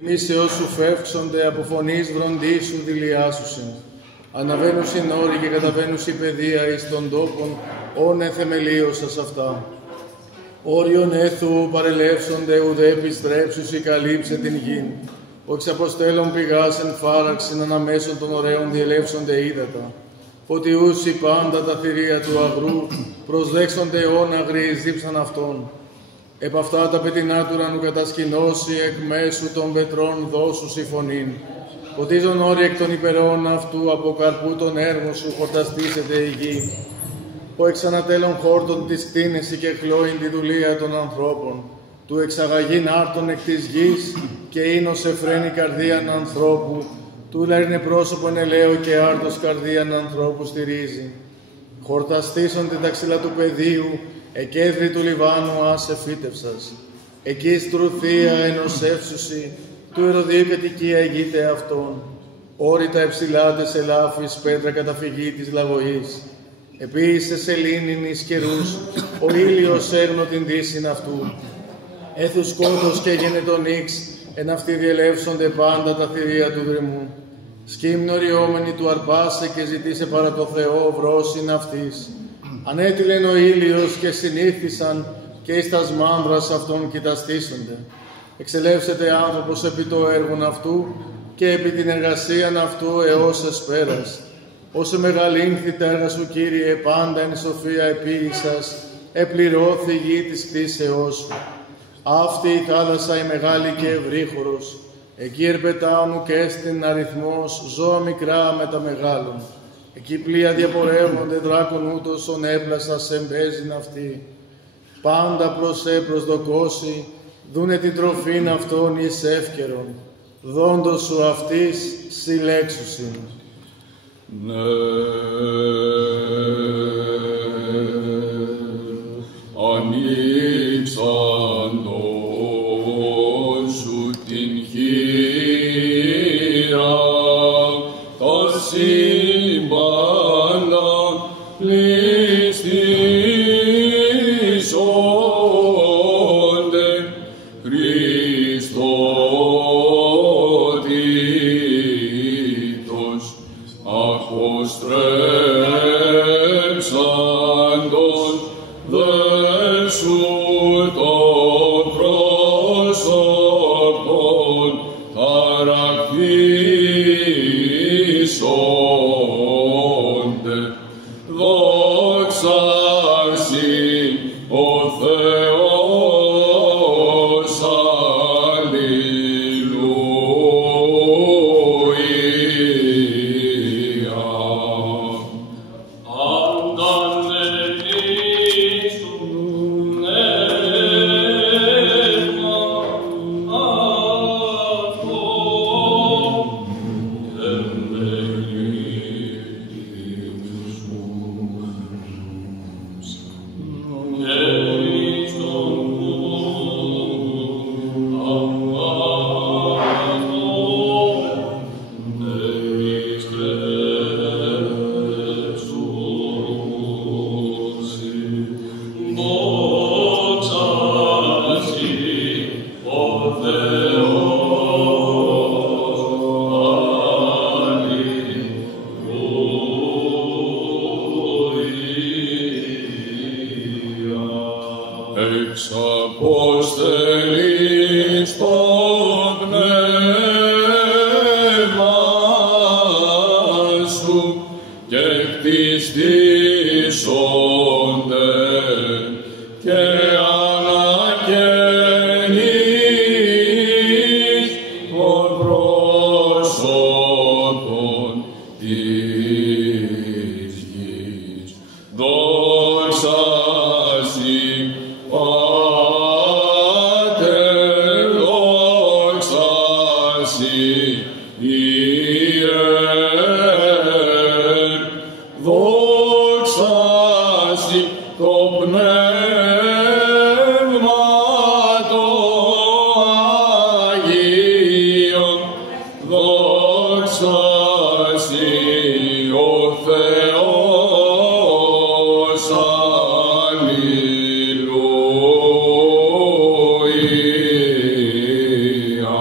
Τιμήσε όσου φεύξονται από φωνής βροντίσου δηλιάσουσιν. Αναβαίνουν συνόροι και καταβαίνουν η παιδεία εις των τόπων, όνε θεμελίωσας αυτά. Όριον έθου παρελεύσονται, ουδέ επιστρέψους ή καλύψε την γην. Ο εξαποστέλων πηγάς εν φάραξιν, αναμέσων των ωραίων διελεύσονται ύδατα. Φωτιούσι πάντα τα θηρία του αγρού, προσδέξονται αιώνα αγριείς δίψαν αυτών. Επ' αυτά τα πετεινά του ουρανού κατασκηνώσει, εκ μέσου των πετρών δώσου η φωνήν. Ποτίζον όροι εκ των υπερών αυτού, από καρπού των έργων σου χορταστήσεται η γη. Ο εξανατέλων χόρτων της κτίνεση και χλώην τη δουλεία των ανθρώπων. Του εξαγαγήν άρτων εκ της γης και ίνος εφραίνει καρδίαν ανθρώπου. Του λέρνε πρόσωπον ελαίο και άρτος καρδίαν ανθρώπου στηρίζει. Χορταστήσονται τα ξύλα του πεδίου, εκέδρη του Λιβάνου άσε φύτευσας. Εκεί στρουθία ενωσεύσουσι, του Ηρωδίου κατοικία ηγείται αυτόν. Όρητα εψηλάτες ελάφης, πέτρα καταφυγή της λαγωής. Επίησε σελήνην εις καιρούς, ο ήλιος έρνω την δύσιν αυτού. Έθους σκότος και γενετον ύξ, εν αυτοί διελεύσονται πάντα τα θηρία του δρυμού. Σκύμνο ριόμενη του αρπάσε και ζητήσε παρά το Θεό βρόσιν αυτής. Ανέτειλεν ο ήλιος και συνήθισαν και εις τας μάνδρας αυτών κοιταστήσονται. Εξελεύσεται άνθρωπος επί το έργον αυτού και επί την εργασίαν αυτού εώς εσπέρας. Όσε μεγαλύνθη τα έργα σου, Κύριε, πάντα εν σοφία επίησας, επληρώθη η γη της κτήσεώς σου. Αυτή η θάλασσα η μεγάλη και ευρύχωρος, εκεί ερπετάουν και έστειν αριθμός, ζώα μικρά με τα μεγάλων. Εκεί πλοία διαπορεύονται, δράκων ούτως ον έπλασας εμπέζειν αυτή. Πάντα προς προσδοκώσει, δούνε την τροφήν αυτών εις εύκαιρον. Δόντος σου αυτής συλλέξουσιν. Ναι, ανοίξαντος σου την χείρα, τα σύμπαντα πληστήσονται, Χριστότητος αποστρέψαντος δέσου των πρόσωπων ταραχθήσονται. Δόξα σοι ο Θεός, αλληλούια. Εξ αποστελείς το πνεύμα σου και κτιστήσονται και ανακαινείς των πρόσωπων της γης. Δόξα σοι, Πάτερ, δόξα σοι, Υιέ, δόξα σοι το Πνεύμα το Αγίο, δόξα σοι ο Θεός, αλληλούια.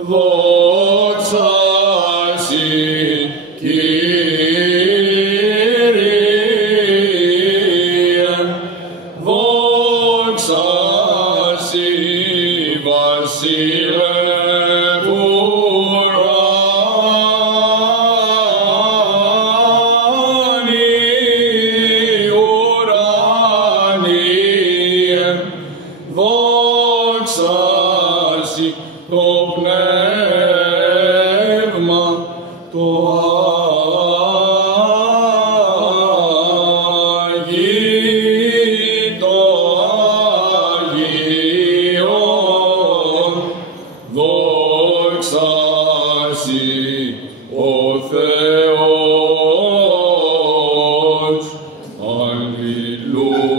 δόξα Συ, Κύριε, δόξα Συ, Βασιλεύ ουρανίε, δόξα Συ, το πνεύμα το Αγίον, δόξα Συ, ο Θεός, αλληλούια.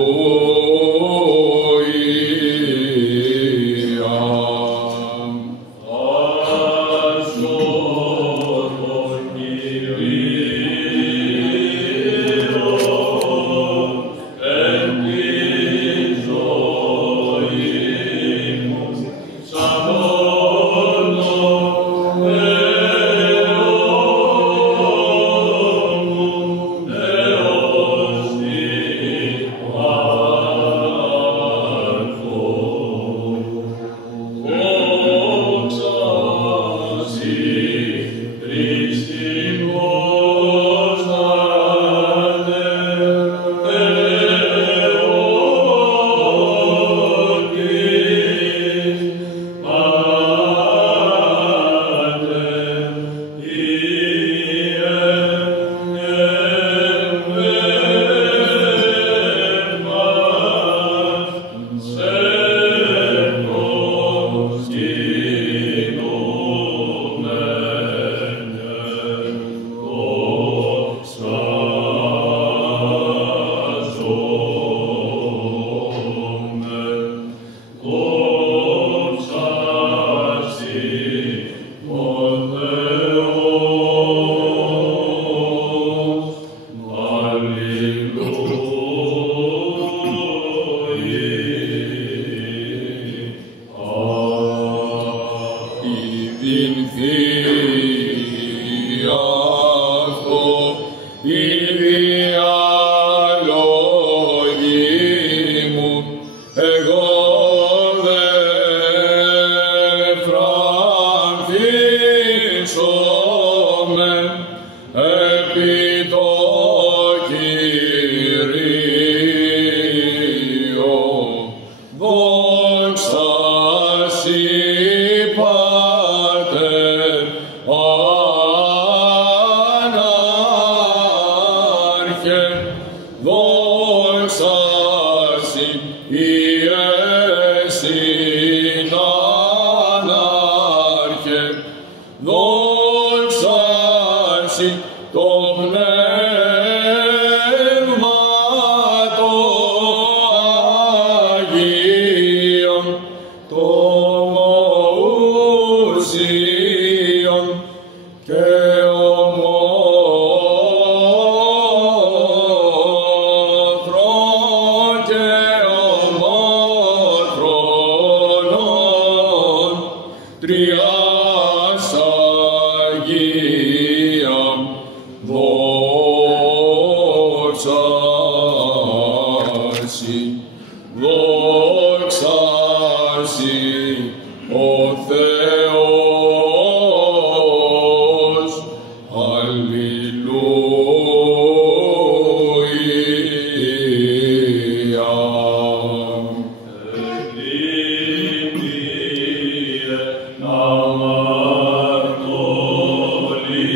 Αμαρτωλοί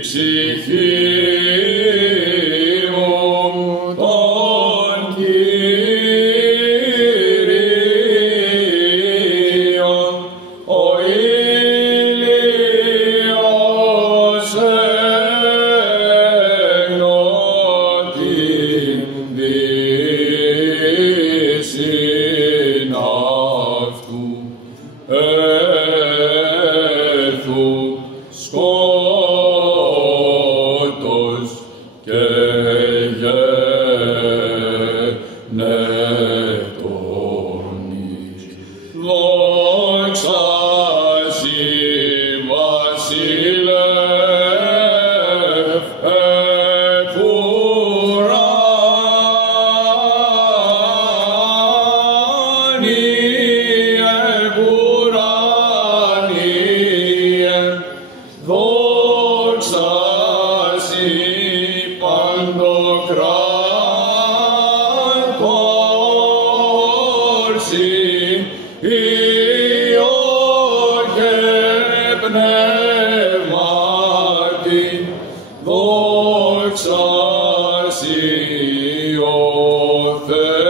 ψυχή μου τον Κύριον, ο ήλιος εγνώτην δύσιν αυτού έρθου σκότος και γενετώνης. Δόξα σοι βασιλεύ εκ ουρανίε, δόξα σοι παντοκράτορ σοι, Υιό και Πνεύματι, δόξα σοι ο Θεός,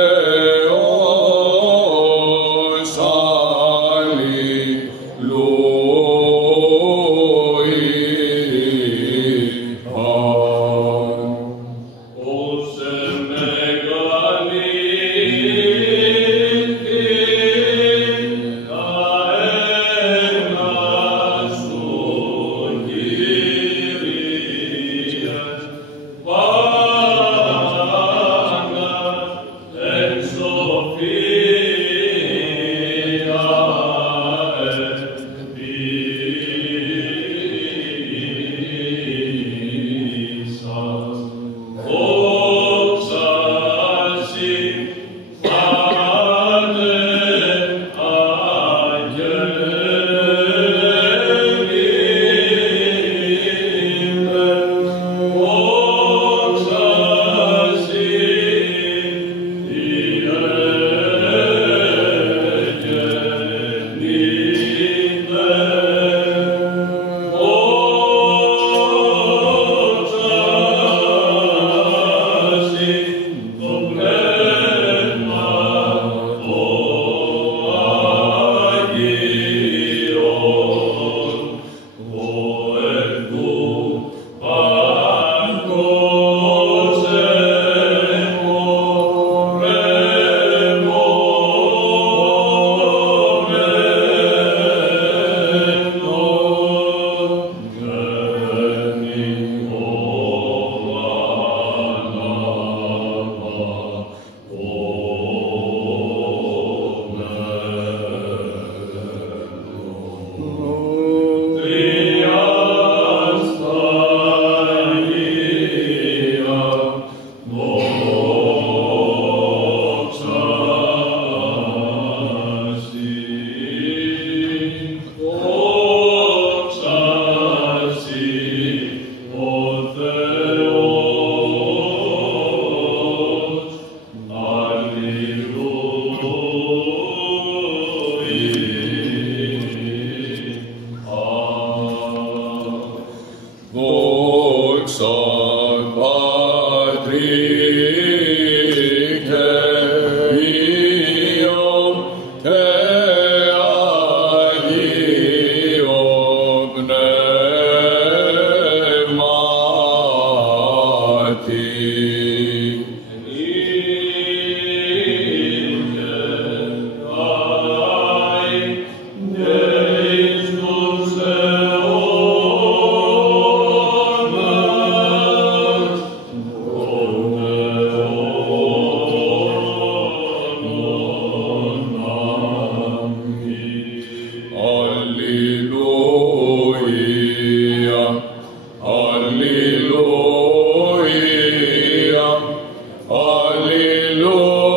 Alleluia.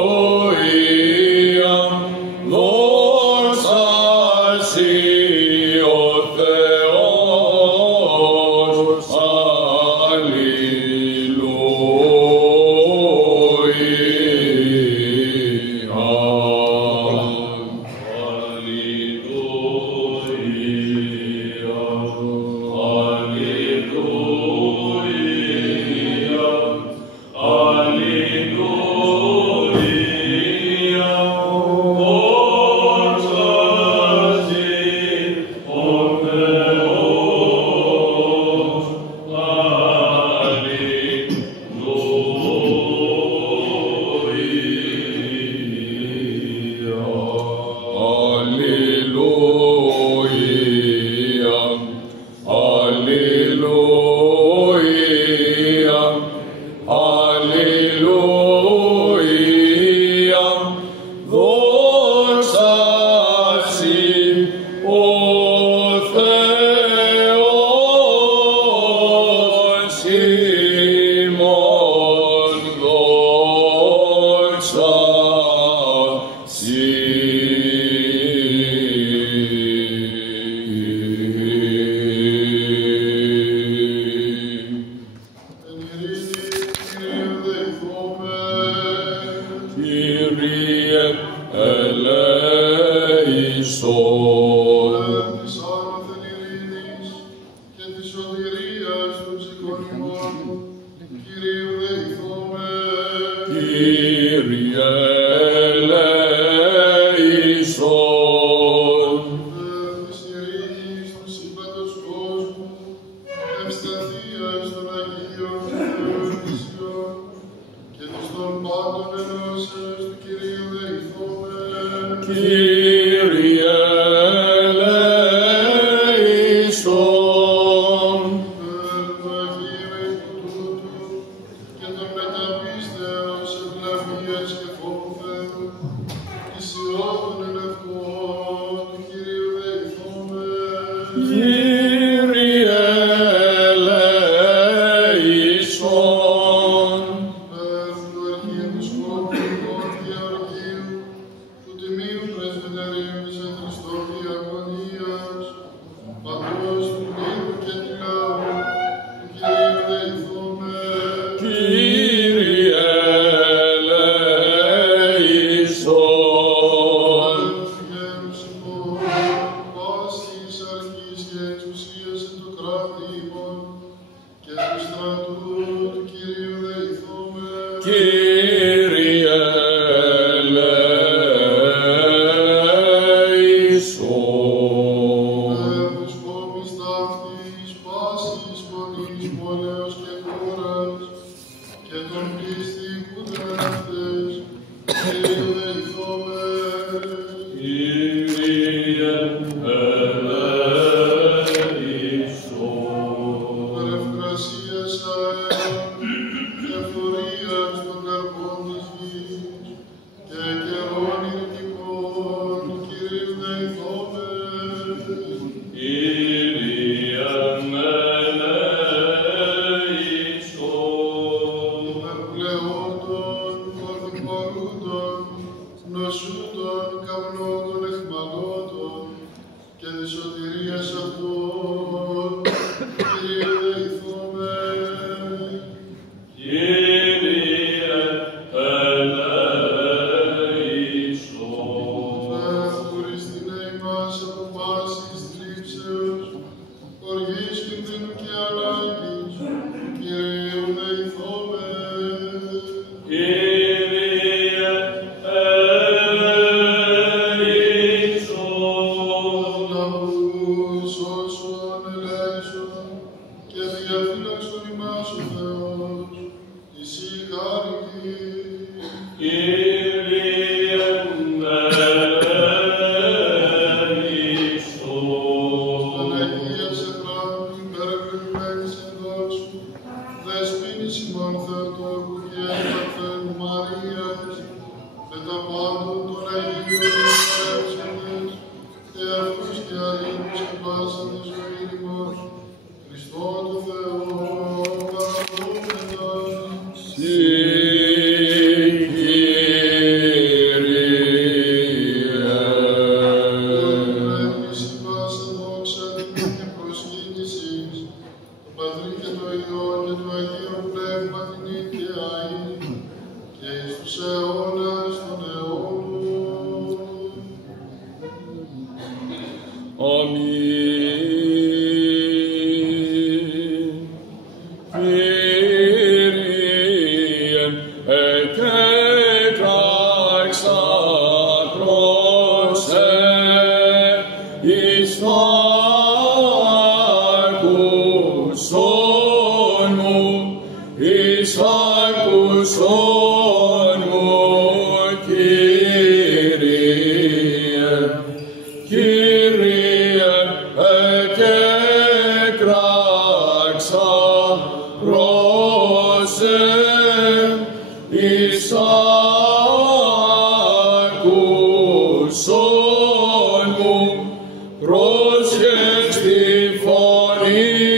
πρόσχες τη φωνή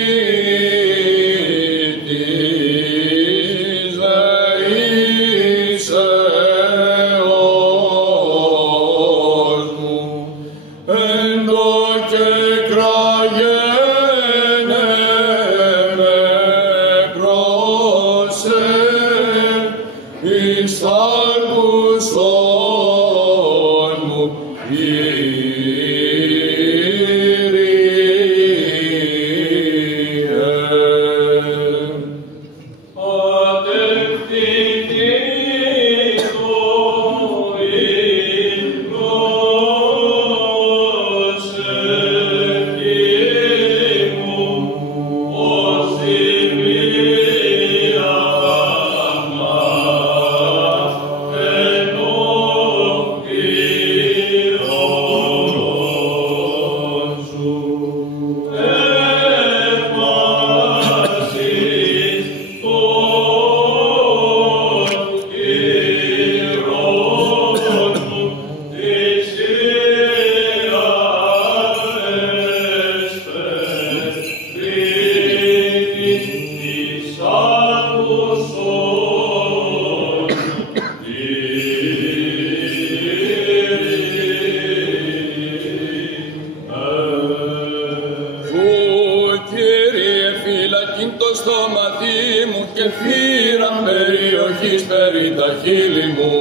Και θύραν περιοχής περί τα χείλη μου.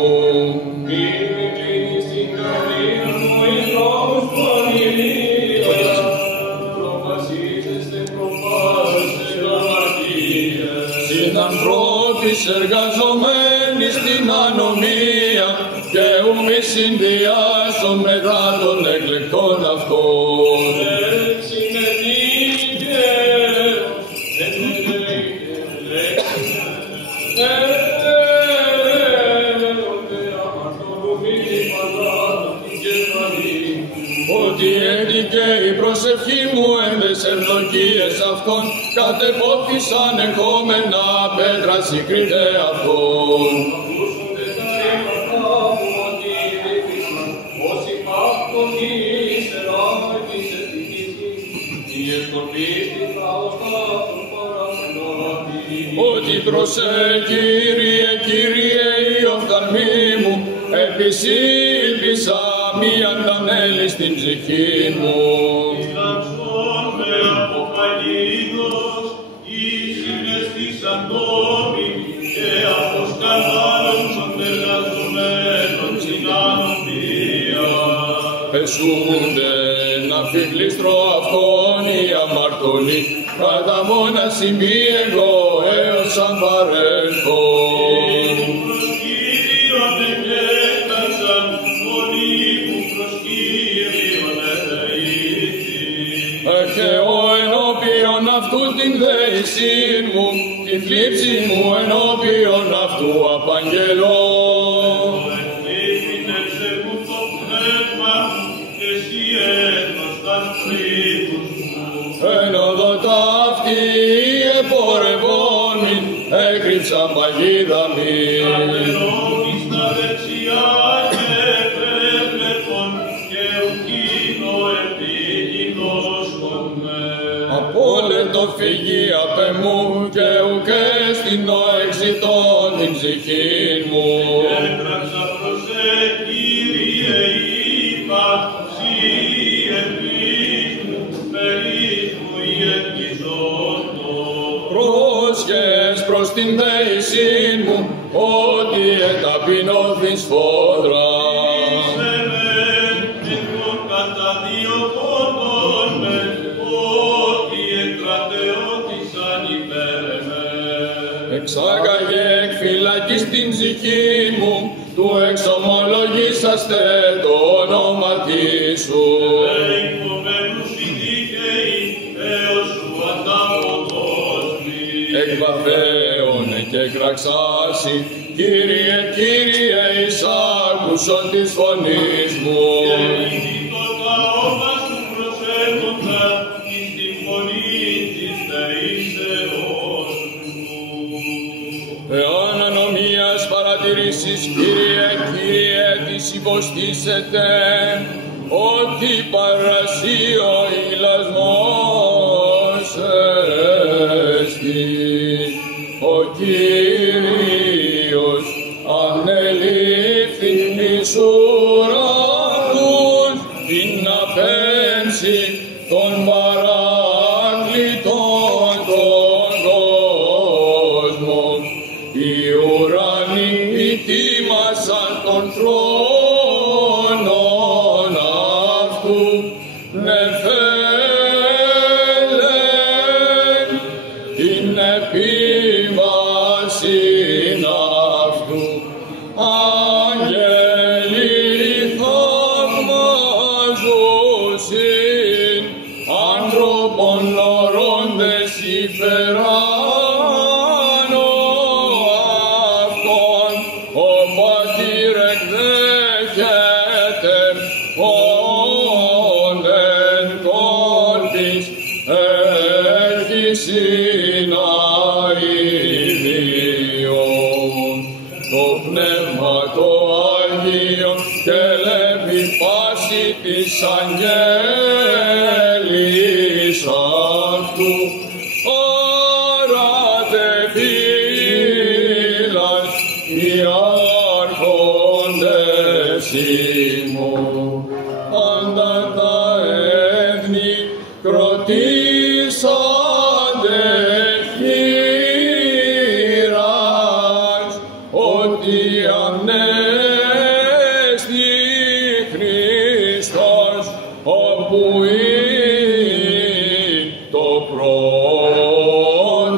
Μη κλείνεις την καρδία μου εις δρόμους πονηρίας, προφασίζεστε προφάσεις γραμματείες. Συνανθρώπης εργαζομένοι στην ανομία και ου μη συνδυάσουν μετά των εκλεκτών αυτών. Ότι έδικε η προσευχή μου εν τες ευλογίες αυτών, κατεπόθησαν εχόμενα πέτρα συγκρίτε αυτών. Ακούσονται τα ρήματά μου ότι δείχναν, πως υπάρχουν οι ύστερα της εθνικής γης, η εσκορπίστη θαοστά των παραφενώτη. Ότι προσέ Κύριε, Κύριε η οφθαλμή μου, επισήλπισα μη αντανέλη στην ψυχή μου. Φυλαξόν με αποκαλύδος, εις συναισθήσαν τόμοι και από σκανδάλων των εργαζομένων στην ανομία. Πεσούνται να φιβλίστρο αυτόν οι αμαρτωλοί, κατά μόνα σημεί εγώ έως αν παρέλθω. Την δέησήν μου, τη θλίψη μου ενώπιον αυτού απαγγελώ. Εκπλήκτηνεσαι μου το πνεύμα και εσύ έγνωστας τρίτους μου. Εν οδό ταύτη επορευόμην, έκρυψαν παγίδα μη. Κατερόμεις στα δεξιά και επέβλεπον και ουκίνο επίγεινόσκον με. Απόλετο φυγή απ' εμού και ουκέ στην εξητών την ψυχή μου. Έτραξα προς Κύριε, είπα, σύ ελπίς μου, περίς μου η ελπιζόντο. Πρόσχες προς την δέησήν μου, ότι εταπεινώθη σφόδρα. Εξάγαγε εκ φυλακής την ψυχή μου, του εξομολογήσαστε το όνομα σου. Εκ βαθέων και κραξάσει, Κύριε, Κύριε, εισάκουσον της φωνής μου. Εάν ανομίας παρατηρήσεις, Κύριε, Κύριε, της υποστήσετε, ότι παρασύ ο ηλασμός εστι. Ο Κύριος ανελήφθη εις ουρανούς, την απέμψη των παράκλητων των κόσμων. Οι ουρανοί ετοίμασαν των θρόνων αυτού, νεφέλεν την επίμασιν αυτού. Άγγελοι θαυμαζούσιν, άνθρωπον ορώντες υπεράνω αυτόν, ο Πατήρ εκδέχεται όντεν κόρπης έχει συναηδίον. Το Πνεύμα το Άγιο και λέπει πάση της αγγέλης αυτού. Ωρατε οι άρχοντες ημών, πάντα τα έθνη κροτήσαντε χείρας, ότι ανέστη Χριστός, όπου είναι το πρώτερον.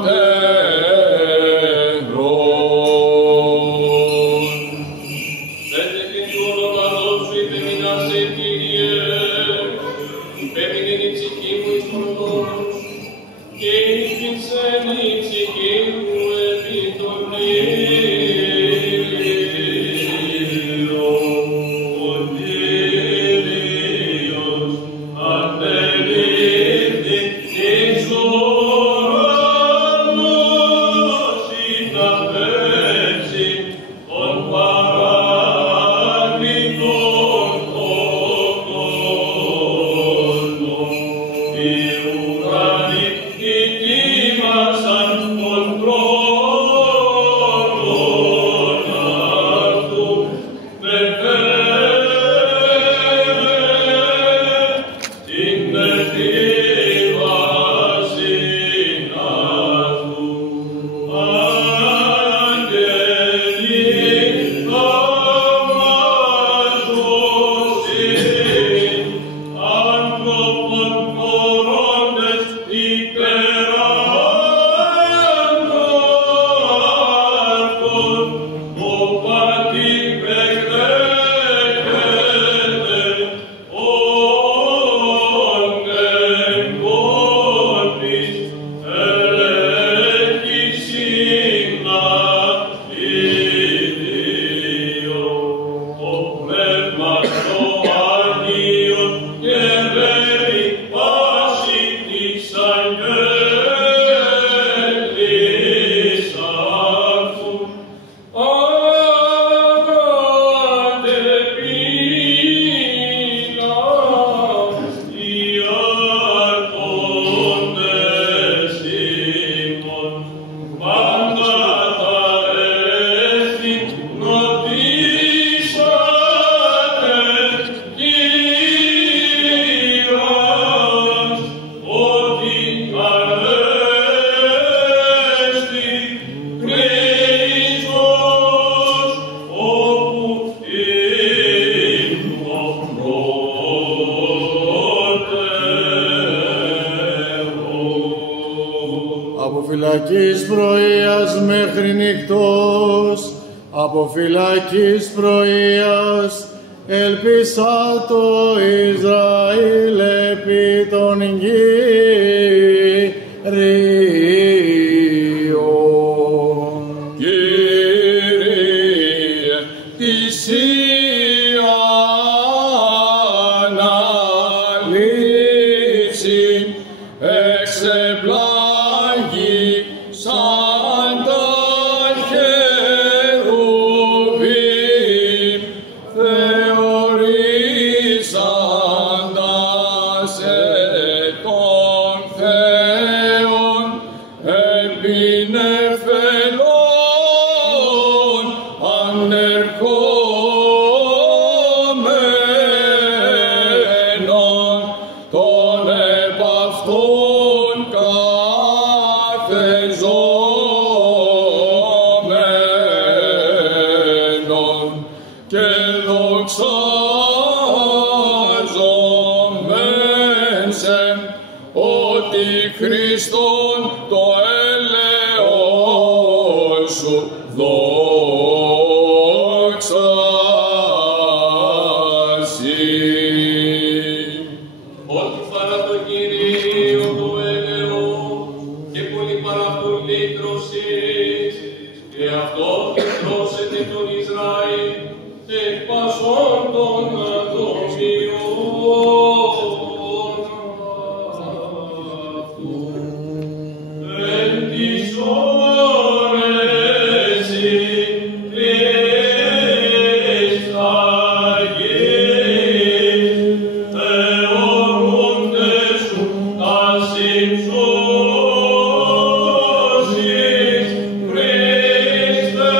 Πέντε την του ονόματος σου υπεμεινάσαι, Κύριε, υπέμεινε η ψυχή μου εις προδόνους, και ίσπινσεν η ψυχή μου επί των ήλιων. Ο Κύριος ανελήφθη εις ουρανός, να παίξει των παράκλητων κόσμων. Οι ουρανοί ετοίμασαν τον τρόνον αυτού, την επίβαση αυτού. Άγγελοι θαυμάζωσιν, άνθρωπον κορώντες υπεράντων, ο πατήρ εκδέχεται, ον εγκόρπης ελέγχησιν ακτίδιο. Το πνεύμα το Αγίον και βέρει πάση της αγγέλης αυτού. Αγαντεπίνα οι άρχοντες ημών, πάντα τα έθνη νοτήσατε χείρας, ότι ανέστη Χριστός, όπου είναι το πρώτερον. Από φυλακής πρωίας μέχρι νυχτός, από φυλακής πρωίας, ελπίσα το Ισραήλ επί των Κύριων. Κύριε, θυσία αναλήψη, εξεπλάγει σαν τα χερουβίμ, θεωρήσαντας των Θεών επί νεφελών ανερχόμενων, των επ' αυτών καθεζόμενων, και δοξάζομεν σε ότι Χριστόν το έλεος σου δόξασι. Ότι παρά το Κυρίο το έλεος και πολύ παρά αυτού λύτρωσης, και αυτό λυτρώσεται τον Ισραήλ εκ πασών των ατομιών αυτού. Εν της ώρες Χριστ Αγίης, θεωρούνται σου τα συμψώσεις, Χριστέ,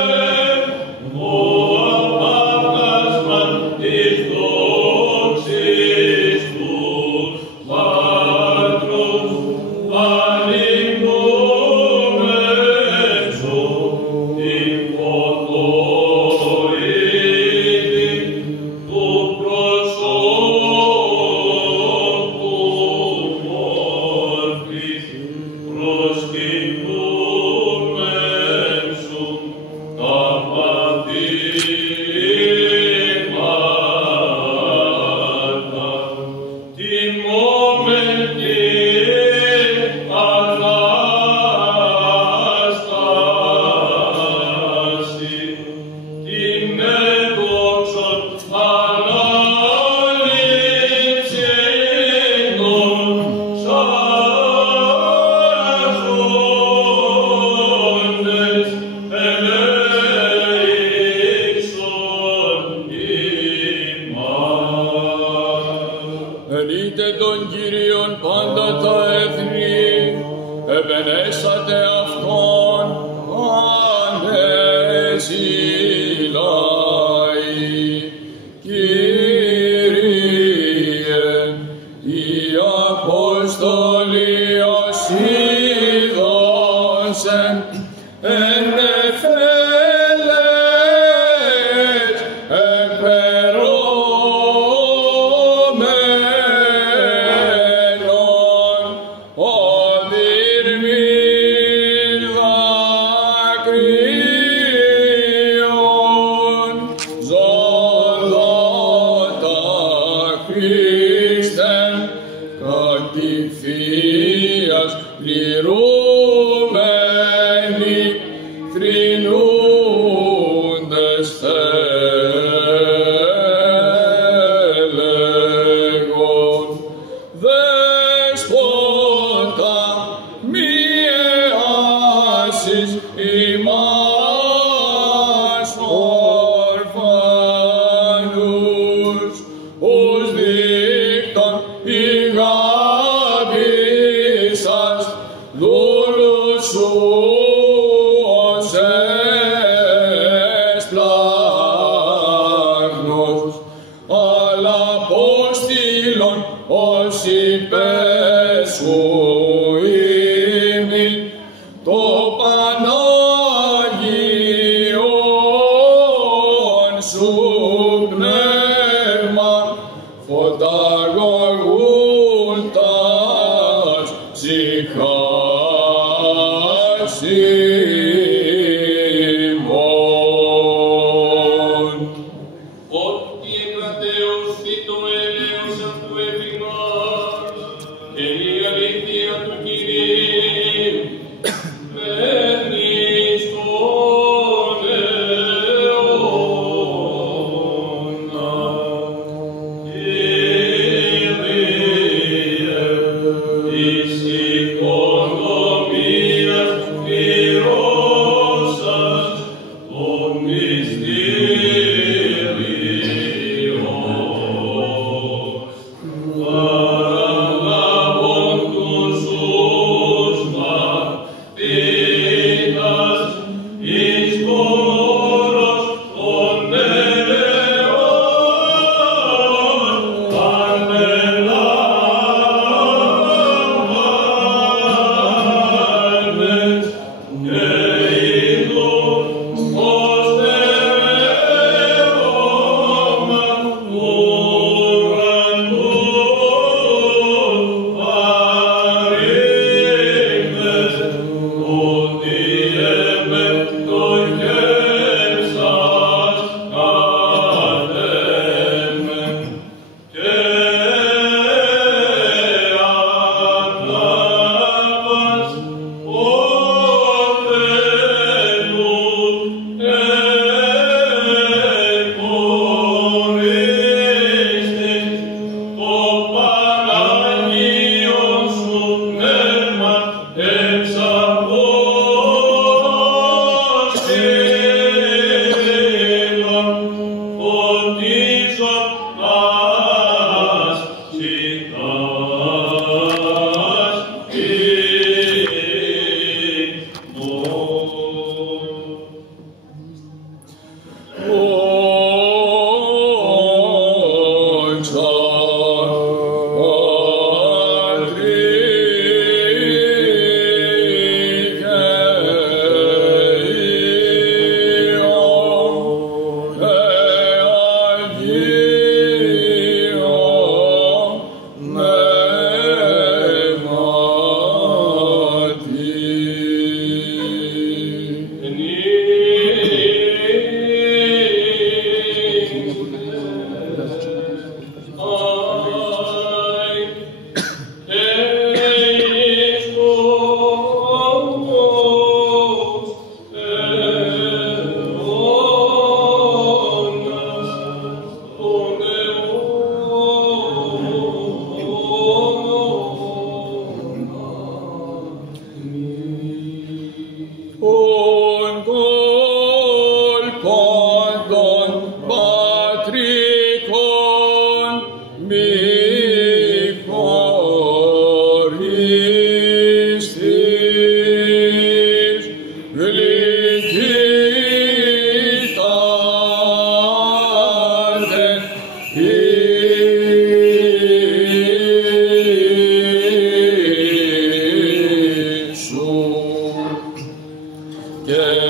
και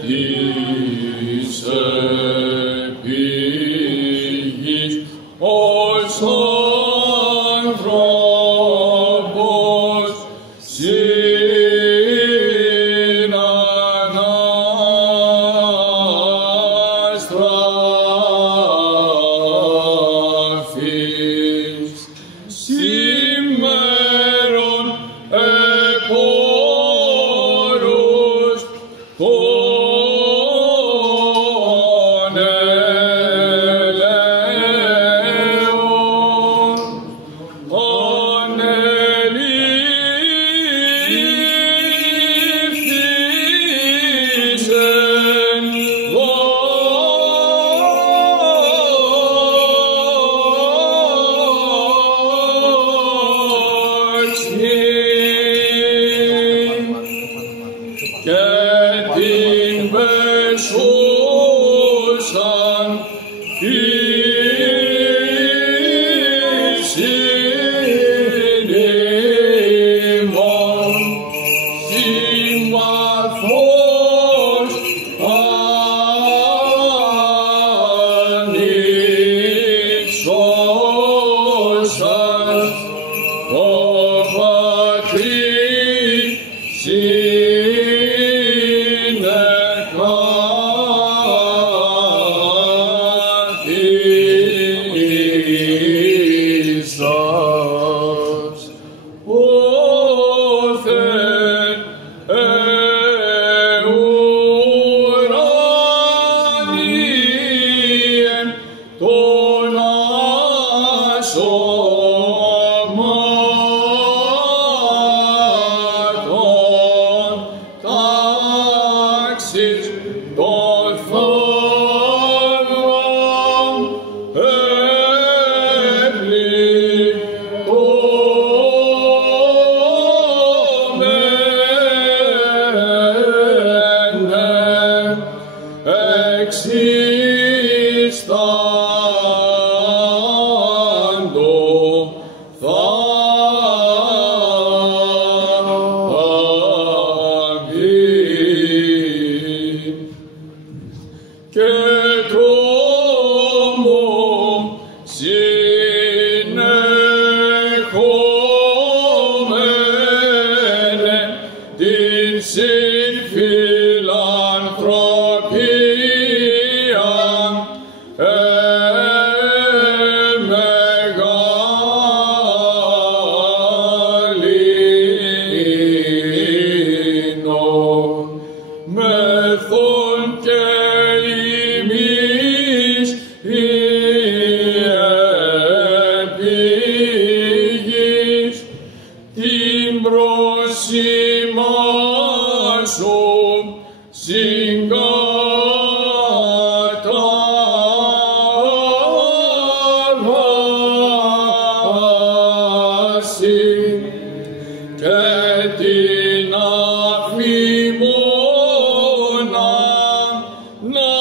της επίγης ως άνθρωπος συναναστραφείς σήμερον επόρους των ελαίων ανελήφθης εν δόξη και την πεσούσαν ίσιν ημών σύμμαθος ανοίξωσαν το πατρί συνεκάθισας όθεν ουρανίεν τον ασώματον τάξεις το θαύμαν εξιστάντο θαύμιν και τρόμο συνεχόμενε την συμφιλανθρωπίαν μεγαλύνων μεθόν και ημείς οι επίγεις την προσημάσουν συγκατάβαση και την αφημόνα να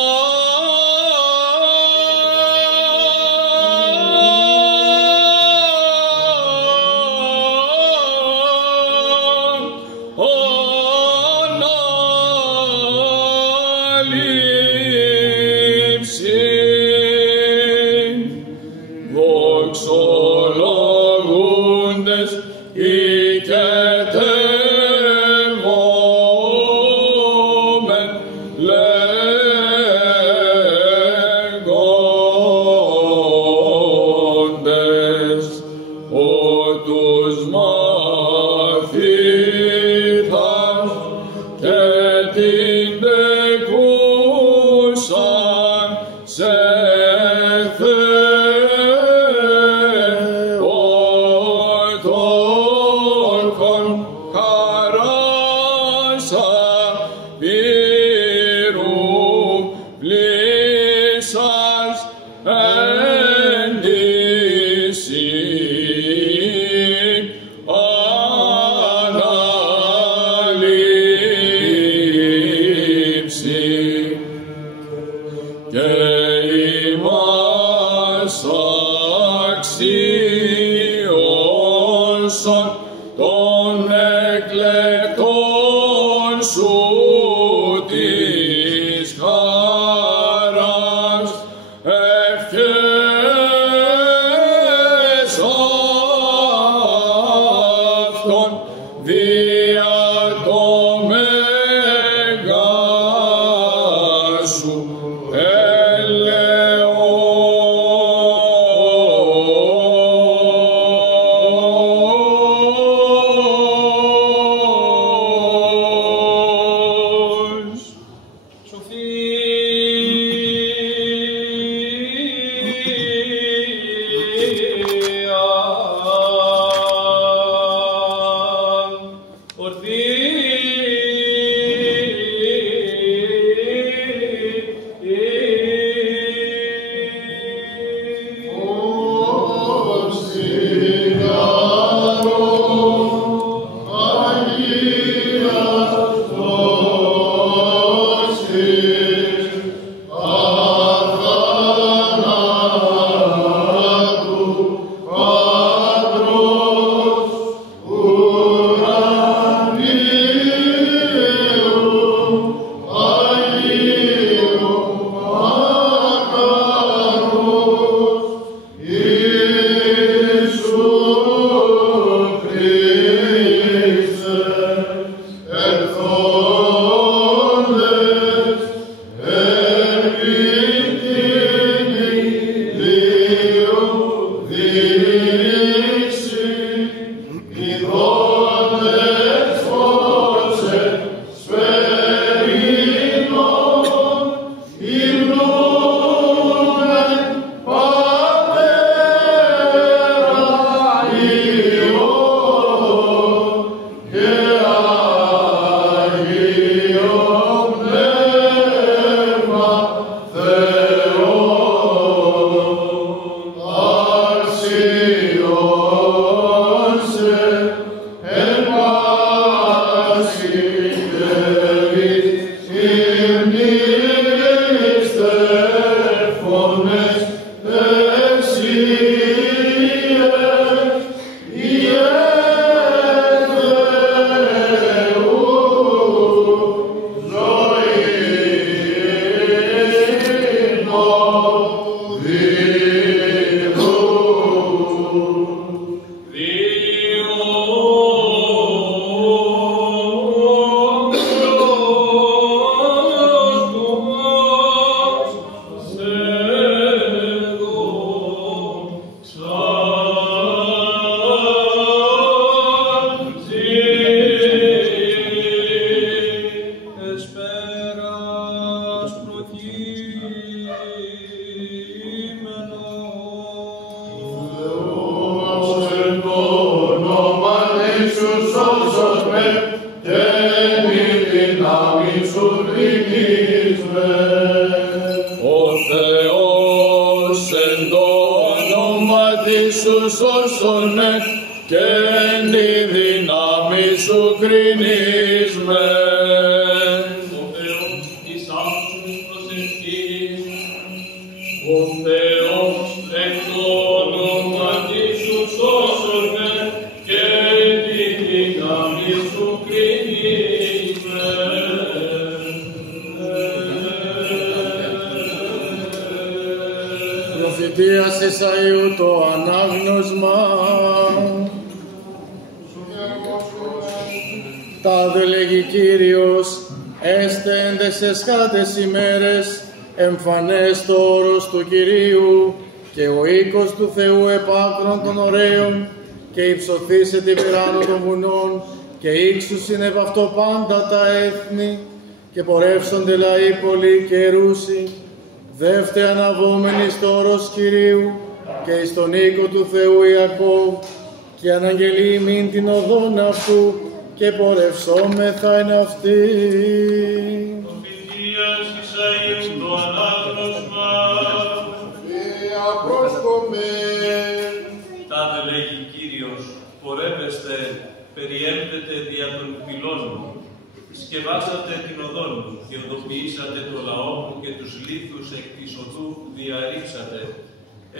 αναλήψει δοξολογούντες οικετεύομεν λέγοντες ότους μαθήτας και την τεκούσαν σε Θεότοκον χαράσα πύρου πλήσας εν τύσι αναλήψη σου Προφητείας Εσαΐου το ανάγνωσμα. Τάδε λέγει Κύριος, έστε έντες εσχάτες ημέρες, εμφανές το όρος του Κυρίου, και ο οίκος του Θεού επάκρον των ωραίων, και υψωθήσεται υπεράνω των βουνών, και ύξουσιν επ' αυτό πάντα τα έθνη, και πορεύσονται λαοί πολλοί και ερούσι, δεύτε αναβόμενοι στο όρος Κυρίου, και εις τον οίκο του Θεού Ιακώβ, και αναγγελεί ημίν την οδόν αυτού, και πορευσόμεθα εν αυτή. Προφητείας Ισαΐου το ανάγνωσμα. Τάδε λέγει Κύριος, πορεύεστε, περιέλθετε δια των πυλών μου. Σκευάσατε την οδόν μου και οδοποιήσατε το λαό μου και τους λίθους εκ της οδού διαρρήψατε.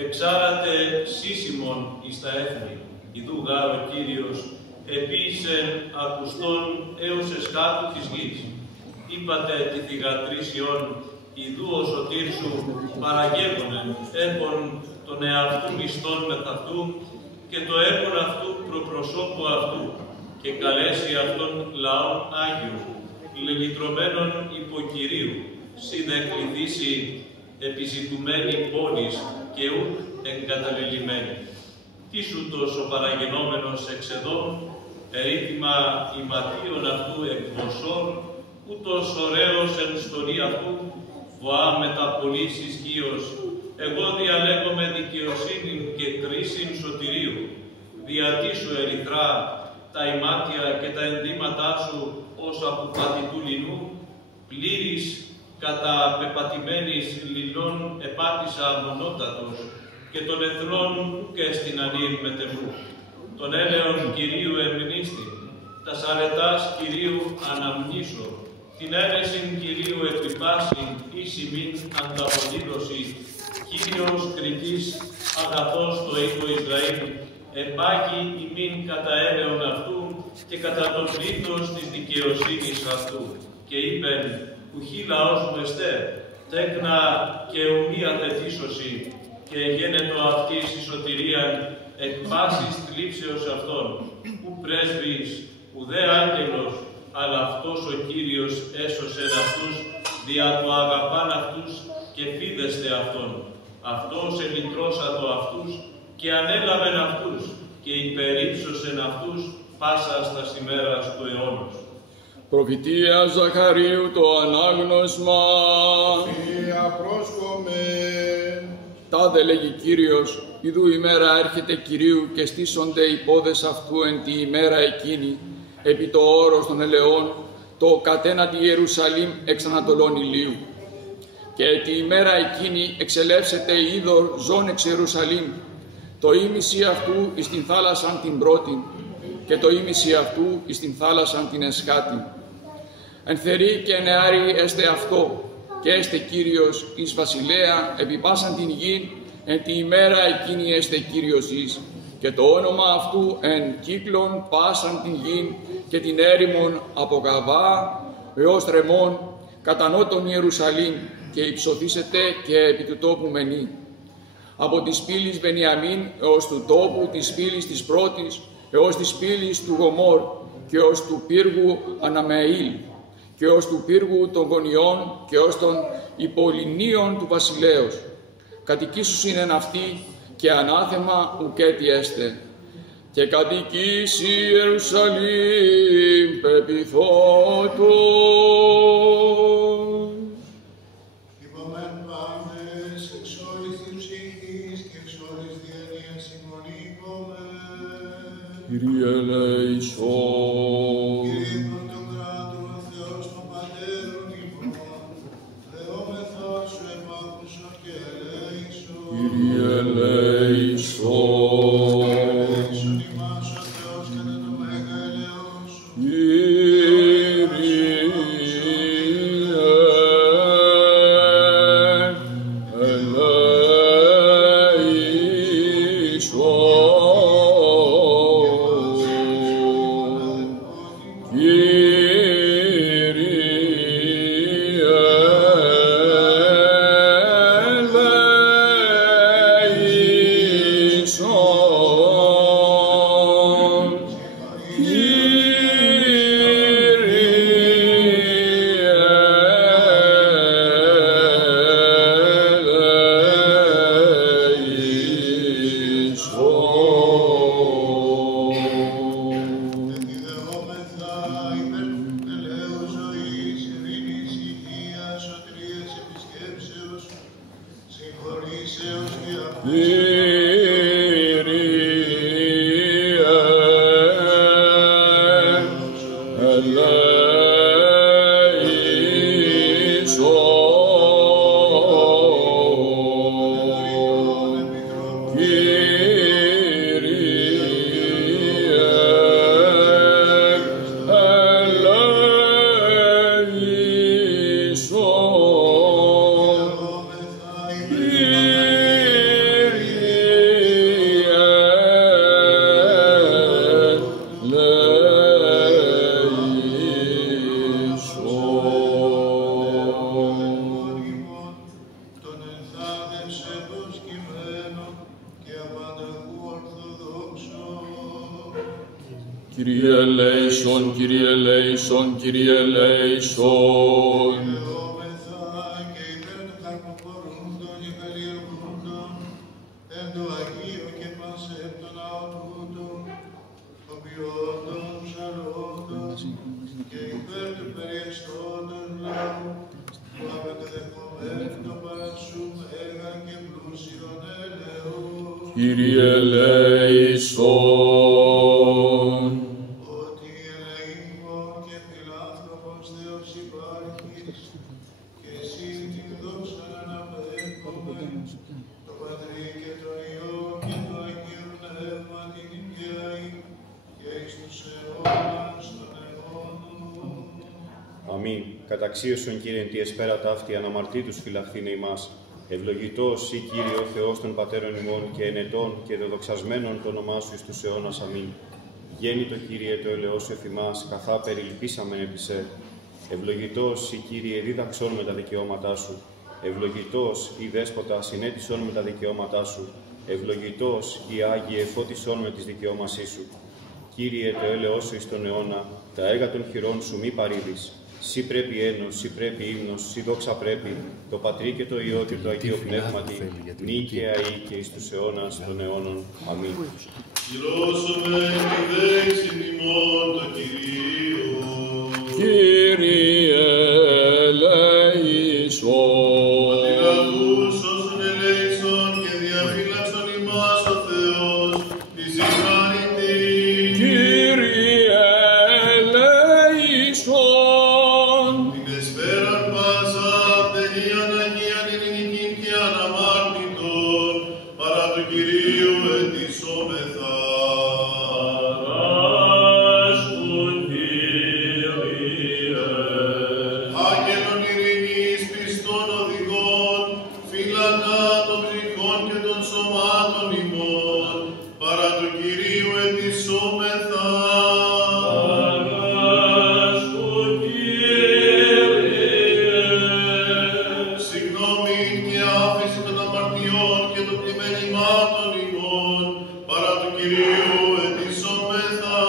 Εξάρατε σύσιμον εις τα έθνη. Ιδού γάρ ο Κύριος επίησεν ακουστών έως εσκάτου της γης. Είπατε τη θυγατρήσιον, ιδού ο σωτήρ σου παραγεύωνεν, έπον τον εαυτού μισθών μεθ' αυτού και το έπον αυτού προπροσώπου αυτού, και καλέσει αυτόν λαόν Άγιου, λεγητρωμένον υπό Κυρίου, συνδεκληθήσει επιζητουμένη πόλης και ουκ εγκαταλελειμμένη. Τι σου τόσο παραγενόμενος εξεδών, ερήτημα ηματίων αυτού εκδοσών, ούτως ωραίος εν στολή αυτού, βοά μεταπολύς ισχύος, εγώ διαλέγομαι δικαιοσύνη και κρίσιν σωτηρίου, διατίσου ερυθρά τα ημάτια και τα ενδύματά σου ως από πατητού λινού, πλήρης κατά πεπατημένης λιλών επάτησα μονότατος και των εθνών και στην ανήρ μετεμού. Τον έλεον Κυρίου εμνίστη, τα αρετάς Κυρίου αναμνήσω, την αίρεσιν Κυρίου επιπάσιν εις ημίν ανταποδίδωση, Κύριος κριτής αγαθός το οίκο Ισραήλ, επάγει ημίν κατά έλεον αυτού και κατά το πλήθος της δικαιοσύνης αυτού. Και είπεν, ουχή λαός μου εστέ, τέκνα και ουμία θετήσωση, και γένετο αυτής η σωτηρίαν εκ πάσης θλίψεως αυτών, που πρέσβης, ουδέ άγγελος, αλλά αυτός ο Κύριος έσωσεν αυτούς, δια το αγαπάν αυτούς και φίδεστε αυτόν. Αυτός ελυτρώσατο αυτούς και ανέλαβεν αυτούς και υπερύψωσεν αυτούς πάσα στα ημέρας του αιώνος. Προφητεία Ζαχαρίου το ανάγνωσμα. Θεία πρόσκομε. Τάδε λέγει Κύριος, ιδού ημέρα έρχεται Κυρίου και στήσονται οι πόδες αυτού εν τη ημέρα εκείνη, επί το όρος των ελαιών, το κατέναντι Ιερουσαλήμ εξ ανατολών ηλίου. Και τη ημέρα εκείνη εξελεύσεται είδωρ ζών εξ Ιερουσαλήμ, το ήμιση αυτού εις την θάλασσαν την πρώτη, και το ήμιση αυτού εις την θάλασσαν την εσχάτη. Εν θερή και νεάρη έστε αυτό, και έστε Κύριος εις βασιλέα επί πάσαν την γη, εν τη ημέρα εκείνη έστε Κύριος εις, και το όνομα αυτού εν κύκλων πάσαν την γη και την έρημον από Γαβά έως Ρεμών, κατά νότον Ιερουσαλήμ, και υψωθήσετε και επί του τόπου μενή. Από της πύλης Βενιαμίν έως του τόπου της πύλης της πρώτης, έως της πύλης του Γομόρ, και ως του πύργου Αναμεήλ, και ως του πύργου των γωνιών, και ως των υπολυνίων του βασιλέως. Κατοικήσους είναι αυτοί, και ανάθεμα ουκέτι έστε. Και κατοικήσει Ιερουσαλήμ πεπιθότος. Υπομεν πάντες εξ όλης της ψυχής και εξ όλης διανοίας συμμονήκομεν. Κύριε ελέησον. Κύριε τον κράτον ο Θεός των Πατέρων ημών, δεόμεθα σου επάκουσον και ελέησον. Κύριε ελέησον. Ελέησον ημάς ο Θεός κατά το μέγα ελαιός σου. Kyrie eleison, Kyrie eleison, Kyrie eleison. Δεόμεθα Κύριε ελέησον. Ότι ελεήμων και φιλάνθρωπος Θεός υπάρχεις, και εσύ την δόξα αναπέμπομεν, το Πατρί και το Υιό και το Αγίο Πνεύμα την Οικιαή, και εις τους αιώνας των αιώνων. Αμήν. Καταξίωσον, Κύριε, εν τη εσπέρα ταύτη, αναμαρτήτους φυλαχθήνε ημάς. Ευλογητός ή Κύριε ο Θεός των Πατέρων ημών και ενετών και δεδοξασμένων το όνομά σου εις τους αιώνας. Αμήν. Γέννητο, Κύριε, το ελεός σου εφημάς, καθά περιλυπήσαμεν επί σε. Ευλογητός ή Κύριε, δίδαξόν με τα δικαιώματά σου. Ευλογητός ή Δέσποτα, συνέτησόν με τα δικαιώματά σου. Ευλογητός ή Άγιε, φώτισόν με τις δικαιώμασής σου. Κύριε, το έλεος σου εις τον αιώνα, τα έργα των χειρών σου μη παρήδεις. Σύ πρέπει ένος, σύ πρέπει ύμνος, σύ δόξα πρέπει, το Πατρί και το Υιό και το Αγίο Πνεύματι, νίκαια ή και εις τους αιώνας των αιώνων. Αμήν. Κυρώσομαι τη δέξην ημών το Κυρίο. Κύριε ελέησον. Αντιλαβούς όσων ελέησον και διαφύλαξον ημάς ο Θεός, της Ισπανιτής. Κύριε ελέησον. Την εσπέραν πάσα, τελείαν Αγίαν ειρηνικήν και αναμάρτητον, παρά του Κυρίου ετισόμεθα. Άγγελον ειρηνής πιστών οδηγών, φύλακα των ψυχών και των σωμάτων ημών, παρά του Κυρίου ετισόμεθα. Συγγνώμην και άφεση των αμαρτιών και των πλημμυρημάτων ημών, παρά του Κυρίου ετισόμεθα.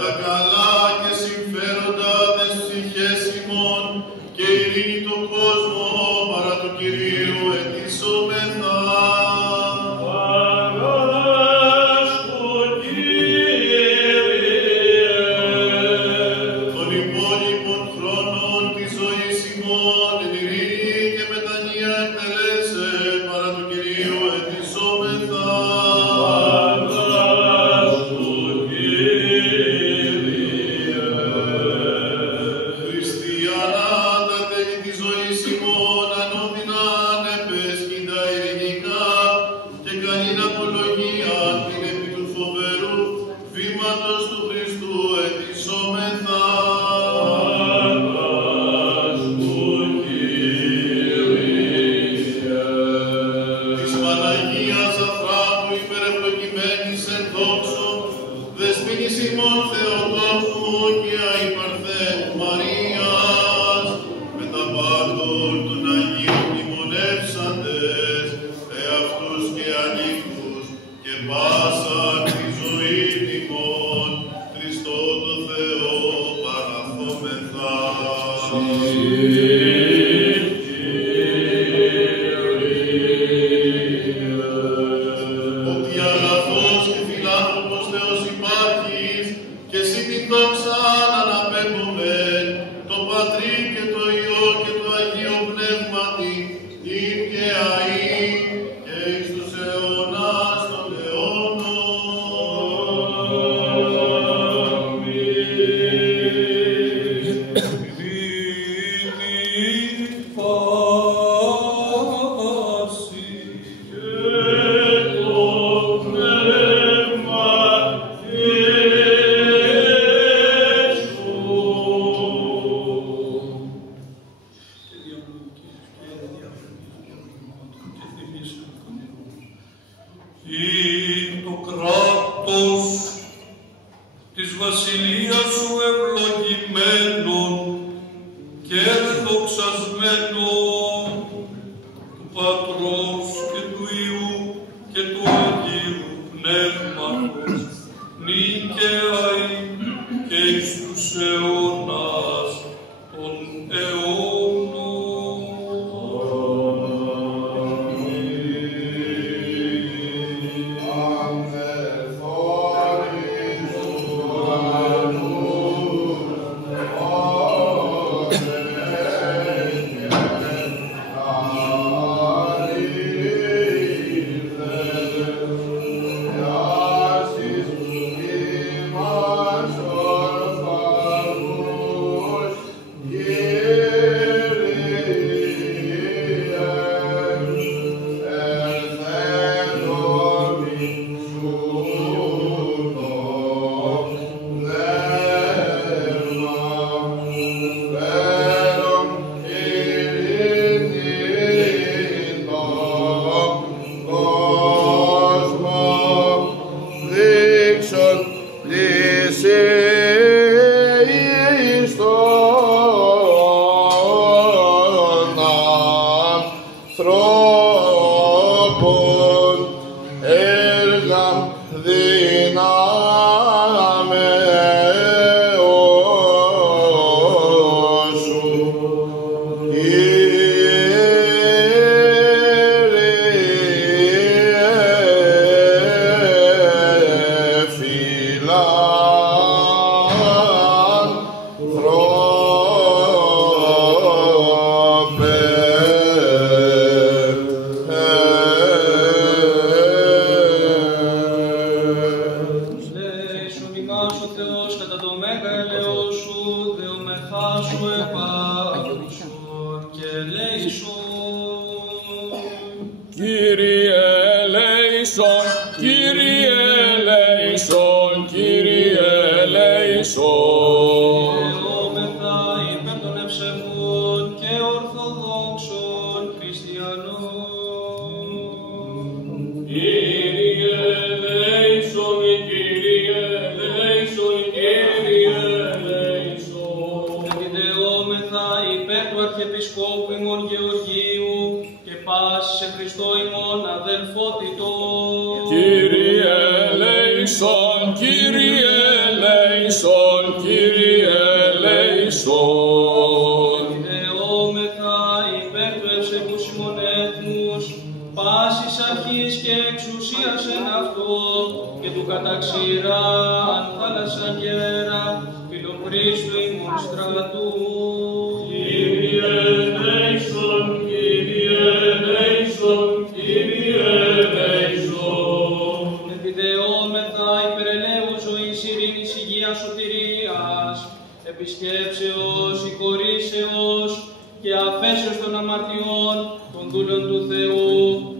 Τα καλά και συμφέροντα τες ψυχές ημών και ειρήνη τον κόσμο, παρά του Κυρίου ετισόμεθα. Των υπόλοιπων χρόνων της ζωής ημών εν ειρήνη και μετανία εκτελέσε, παρά του Κυρίου ετισόμεθα. Χριστιανά τα τέλη της ζωής ημών ανώδυνα ανεπέσχυντα ειρηνικά και καλήν απολογία την επί του φοβερού βήματος του Χριστού ετισόμεθα. Της Παναγίας Αφράμου υπερευλογημένης εν δόξω, δεσποίνης ημών Θεοτόκου και αϊπαρθένου Μαρίας, με τα πάντων των Αγίων μνημονεύσαντες, εαυτούς και ανήφους και πάσαν τη ζωή ημών, Χριστό το Θεό παραθόμεθα. Ότι αγαθός και φιλάνθρωπος Θεός υπάρχεις, και εσύ την δόξα αναπέμπομεν, το Πατρί και το Υιό και το Αγίο Πνεύματι, ειν και αεί και εις τους αιώνας των αιώνων. Ή το κράτος της βασιλείας σου ευλογημένων και δοξασμένων του Πατρός και του Υιού και του Αγίου Πνεύματος, νίκαια και εις τους αιώνας των αιώνων. Αμεθόρης του πλησίεις των ανθρώπων έργα δυνάμεως σου. Κύριε ελέησον, Κύριε ελέησον, Κύριε ελέησον. Δεόμεθα υπέρ των ευσεβών και ορθοδόξων χριστιανών. Κύριε ελέησον, Κύριε ελέησον, Κύριε ελέησον. Επιδεόμεθα υπέρ του Αρχιεπισκόπου ημών Γεωργίου και πάσης σε Χριστό ημών αδελφότητος. Κύριε ελέησον, Κύριε ελέησον, Κύριε ελέησον. Επιδεόμεθα υπέρ του ευσεβούς ημών έθνους, πάσης αρχής και εξουσίας εν αυτό και του καταξηράν θάλασσα γέρα, φιλον Χριστού ημών στρατού. Κύριε ελέησον, Κύριε ελέησον, Κύριε ελέησον. Επιδεόμεθα υπερελαίου ζωής, ειρήνης, υγείας, σωτηρίας, επισκέψεως, συγχωρήσεως και αφέσεως των αμαρτιών, των δούλων του Θεού,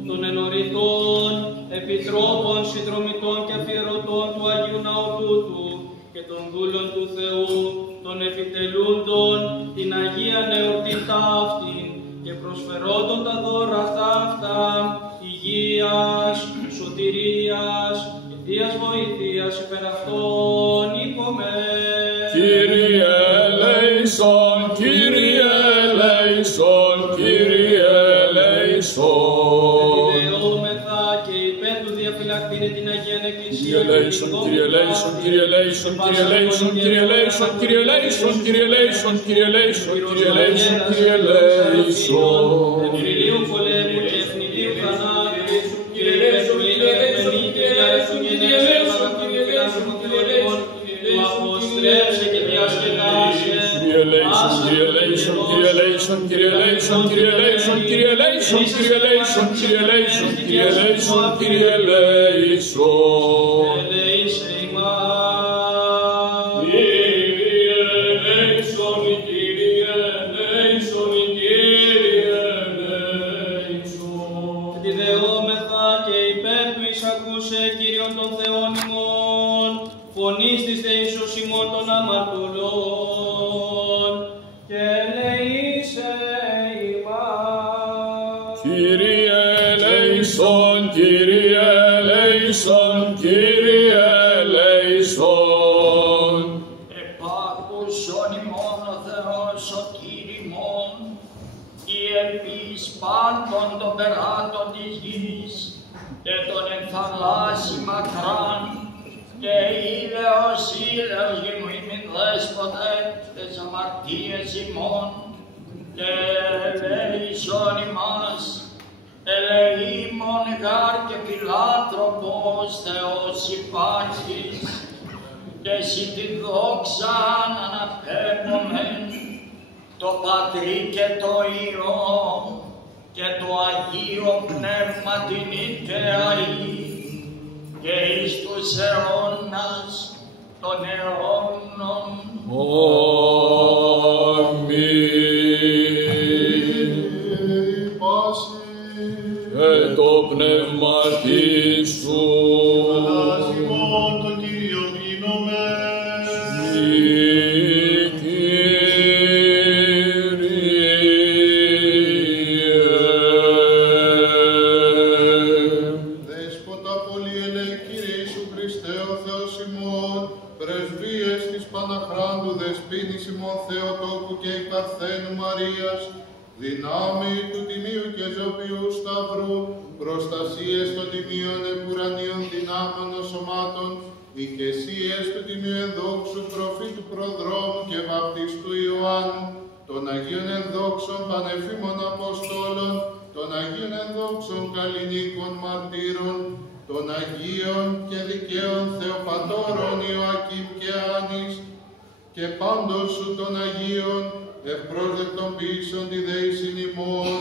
των ενωρητών, επιτρόπων, συνδρομητών και αφιερωτών του Αγίου Ναού τούτου και των δούλων του Θεού, των επιτελούντων την Αγία Νεορτή ταύτην και προσφερόντων τα δώρα ταύτα υγείας, σωτηρίας και θείας βοηθείας υπερ αυτών οικομεν. Κύριε ελέησον, Κύριε ελέησον, Κύριε ελέησον. Επιδεόμεθα και υπέρ του διαφυλακτήνε την Αγίαν Εκκλησία. Κύριε ελέησον, Κύριε ελέησον, Κύριε ελέησον, Κύριε ελέησον, Κύριε ελέησον, Κύριε ελέησον, Κύριε ελέησον, Κύριε ελέησον, Κύριε ελέησον, Κύριε ελέησον. Ευνηλίου πολέμου και ευνηλίου θανάτου, Κύριε ελέησον, Κύριε ελέησον, Κύριε ελέησον, Κύριε ελέησον, Κύριε ελέησον, Κύριε ελέησον, του αποστρέψε και διασκεδάσε. Κύριε ελέησον, Κύριε ελέησον, Κύριε ελέησον, Κύριε ελέησον, Κύριε ελέησον, Κύριε ελέησον, Κύριε ελέησον, Κύριε ελέησον, Κύριε ελέησον, Κύριε ελέησον. Ελέησε ημάς. Κύριε ελέησον, Κύριε ελέησον, Κύριε ελέησον. Επιδεόμεθα και υπέρ του εισακούσε Κύριον των Θεών ημών, φωνής της δεήσεως ημών των αμαρτωλών, και ελεήσε ημάς. Κύριε ελέησον, Κύριε ελέησον, Κύριε ελέησον. Επάκουσον ημών ο Θεός ο Κύριμον, η ελπίς πάντων των περάτων της γης και των ενθαλάσσι μακράν, και ήλαιος γεμουήμην δέσποτε τες αμαρτίες ημών, και ελέησον ημάς, ελεήμων γάρ και φιλάνθρωπος Θεός υπάρχεις, και εσύ τη δόξα αναπέμπομεν, το Πατρί και το Υιό και το Αγίο Πνεύμα την ικαιαή, και εις τους αιώνας των αιώνων. Αμήν. Το πνεύμα σου. Αλλάζιμον το Κύριο δίνομαι. Δέσποτα πολύ ελέη Κύριε Ιησού Χριστέ ο Θεός ημών, πρεσβείες της Παναχράντου Δεσποίνης ημών Θεοτόκου και η Παρθένου Μαρίας, δυνάμει του Τιμίου και Ζωπιού Σταυρού, προστασίες των Τιμίων επουρανίων δυνάμεων σωμάτων, ηκεσίες του Τιμίου ενδόξου προφήτου προδρόμου και βαπτιστού Ιωάννου, των Αγίων ενδόξων πανεφήμων Αποστόλων, των Αγίων ενδόξων καλλινίκων μαρτύρων, των Αγίων και δικαίων Θεοπατώρων Ιωακήμ και Άνης, και πάντως σου των Αγίων, ευπρόσδεκτον πίσων τη δέησιν ημών,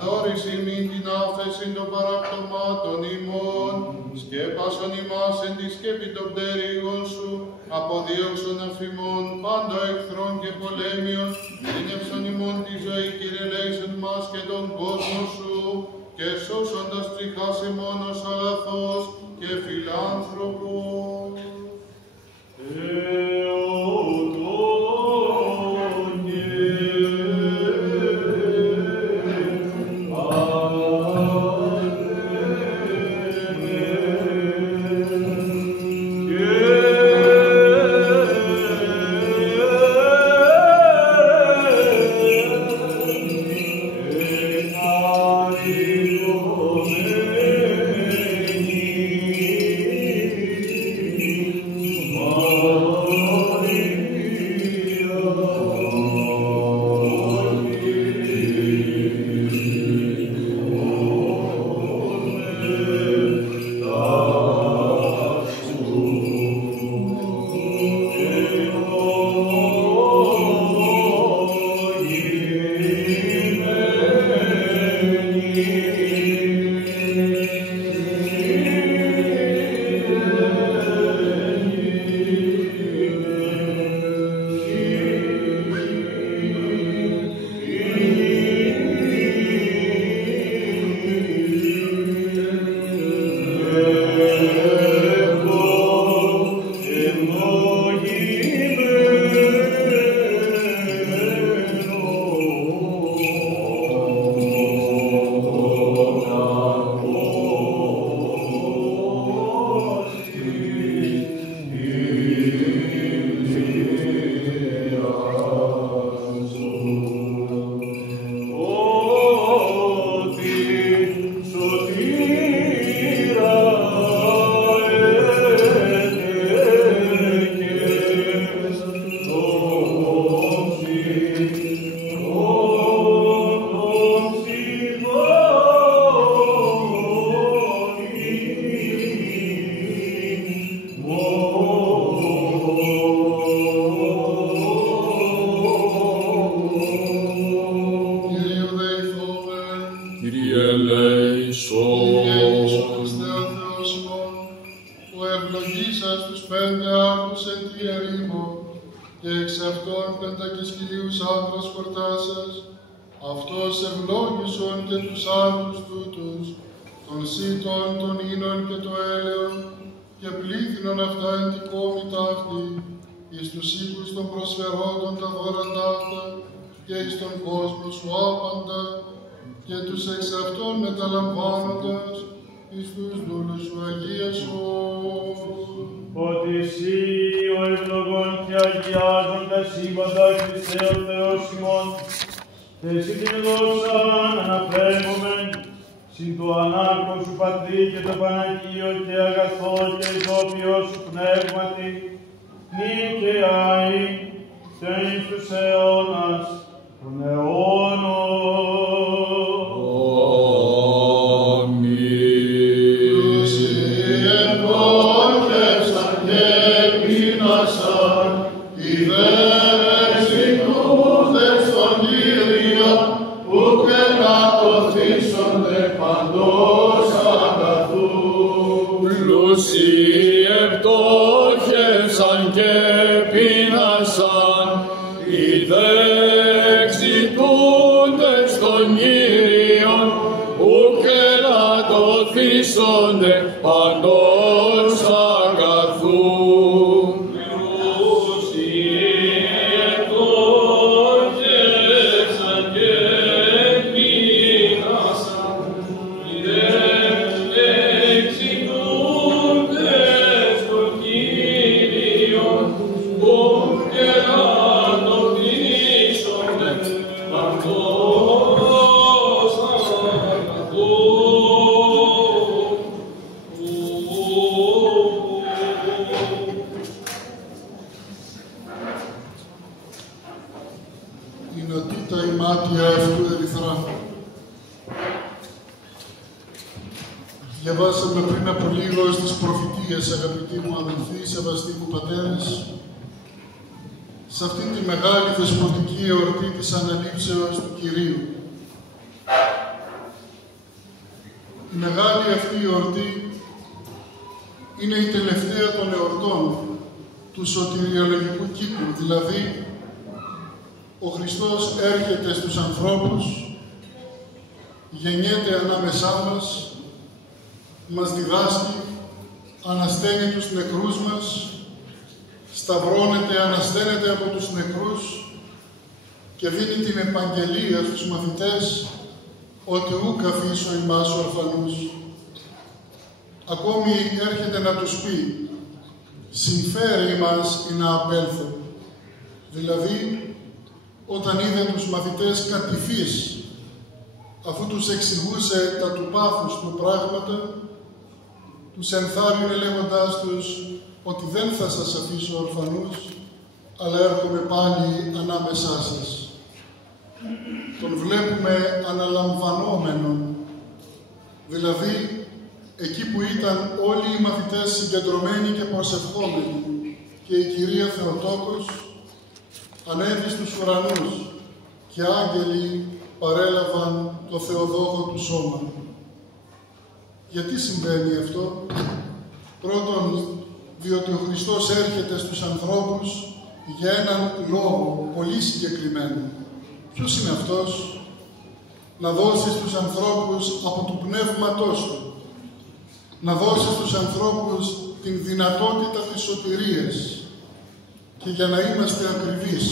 δώρης ημίν την άφεση των παραπτωμάτων ημών, σκέπασον ημάς εν τη σκέπη των πτέρυγων σου, αποδίωξον αφημών πάντο εχθρών και πολέμιων, δίνευσον ημών τη ζωή Κύριε ελέησον μας και τον κόσμο σου, και σώσοντας τριχάς ημώνος αγαθός και φιλάνθρωπος. Κύριε μάτια αυτού ερυθρά. Διαβάσαμε πριν από λίγο στις προφητείες, αγαπητοί μου αδελφοί, σεβαστοί μου πατέρες, σε αυτήν τη μεγάλη δεσποτική εορτή της Αναλήψεως του Κυρίου. Η μεγάλη αυτή εορτή είναι η τελευταία των εορτών του σωτηριολογικού κύκλου, δηλαδή ο Χριστός έρχεται στους ανθρώπους, γεννιέται ανάμεσά μας, μας διδάσκει, ανασταίνει τους νεκρούς μας, σταυρώνεται, ανασταίνεται από τους νεκρούς και δίνει την επαγγελία στους μαθητές ότι ουκ αφήσω ημάς ορφανούς. Ακόμη έρχεται να τους πει, συμφέρει ημάς ή να απέλθω. Δηλαδή, όταν είδε τους μαθητές κατηφείς, αφού τους εξηγούσε τα του πάθους του πράγματα, τους ενθάρρυνε λέγοντάς τους ότι δεν θα σας αφήσω ορφανούς, αλλά έρχομαι πάλι ανάμεσά σας. Τον βλέπουμε αναλαμβανόμενον, δηλαδή εκεί που ήταν όλοι οι μαθητές συγκεντρωμένοι και προσευχόμενοι και η Κυρία Θεοτόκος ανέβη στους ουρανούς και άγγελοι παρέλαβαν το Θεοδόχο του σώμα. Γιατί συμβαίνει αυτό? Πρώτον, διότι ο Χριστός έρχεται στους ανθρώπους για έναν λόγο πολύ συγκεκριμένο. Ποιος είναι αυτός? Να δώσει στους ανθρώπους από του πνεύματός Του. Να δώσει στους ανθρώπους την δυνατότητα της σωτηρίας. Και για να είμαστε ακριβείς,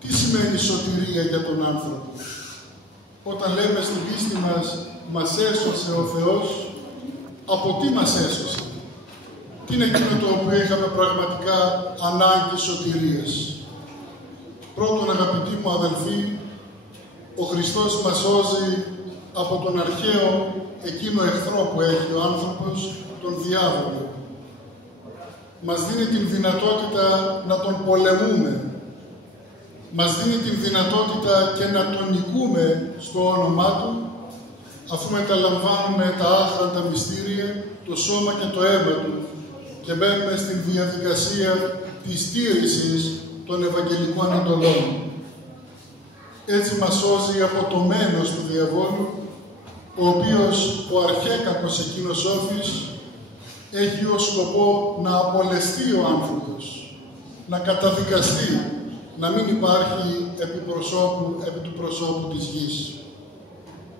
τι σημαίνει σωτηρία για τον άνθρωπο? Όταν λέμε στην πίστη μας έσωσε ο Θεός, από τι μας έσωσε? Τι είναι εκείνο το οποίο είχαμε πραγματικά ανάγκη σωτηρίας? Πρώτον, αγαπητοί μου αδελφοί, ο Χριστός μας σώζει από τον αρχαίο εκείνο εχθρό που έχει ο άνθρωπος, τον διάβολο. Μας δίνει την δυνατότητα να τον πολεμούμε. Μας δίνει την δυνατότητα και να τον νικούμε στο όνομά Του, αφού μεταλαμβάνουμε τα άχραντα μυστήρια, το σώμα και το αίμα Του και μπαίνουμε στην διαδικασία της στήρησης των Ευαγγελικών εντολών. Έτσι μας σώζει από το μένος του διαβόλου, ο οποίος ο αρχέκακος εκείνος όφης έχει ως σκοπό να απολεστεί ο άνθρωπος, να καταδικαστεί, να μην υπάρχει επί του προσώπου της γης.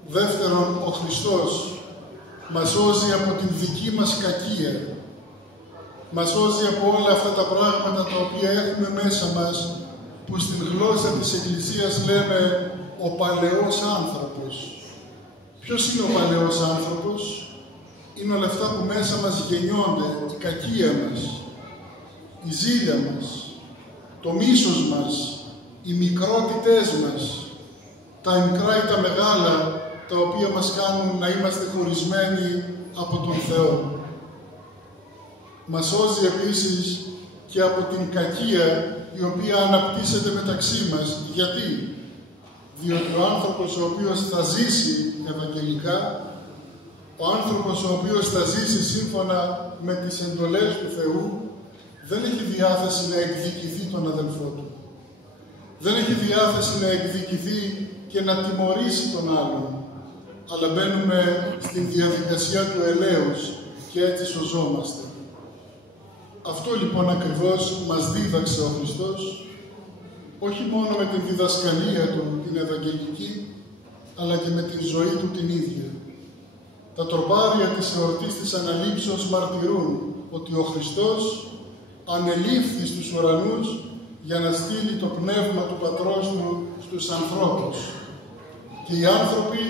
Δεύτερον, ο Χριστός μας σώζει από την δική μας κακία. Μας σώζει από όλα αυτά τα πράγματα τα οποία έχουμε μέσα μας, που στην γλώσσα της Εκκλησίας λέμε ο παλαιός άνθρωπος. Ποιος είναι ο παλαιός άνθρωπος? Είναι όλα αυτά που μέσα μας γεννιόνται, η κακία μας, η ζήλια μας, το μίσος μας, οι μικρότητές μας, τα μικρά ή τα μεγάλα, τα οποία μας κάνουν να είμαστε χωρισμένοι από τον Θεό. Μας σώζει επίσης και από την κακία η οποία αναπτύσσεται μεταξύ μας. Γιατί? Διότι ο άνθρωπος ο οποίος θα ζήσει ευαγγελικά, ο άνθρωπος ο οποίος θα ζήσει σύμφωνα με τις εντολές του Θεού, δεν έχει διάθεση να εκδικηθεί τον αδελφό του. Δεν έχει διάθεση να εκδικηθεί και να τιμωρήσει τον άλλον. Αλλά μπαίνουμε στην διαδικασία του ελέους και έτσι σωζόμαστε. Αυτό λοιπόν ακριβώς μας δίδαξε ο Χριστός, όχι μόνο με την διδασκαλία Του, την Ευαγγελική, αλλά και με τη ζωή Του την ίδια. Τα τροπάρια της εορτής της Αναλήψεως μαρτυρούν ότι ο Χριστός ανελήφθη στους ουρανούς για να στείλει το Πνεύμα του Πατρός Του στους ανθρώπους και οι άνθρωποι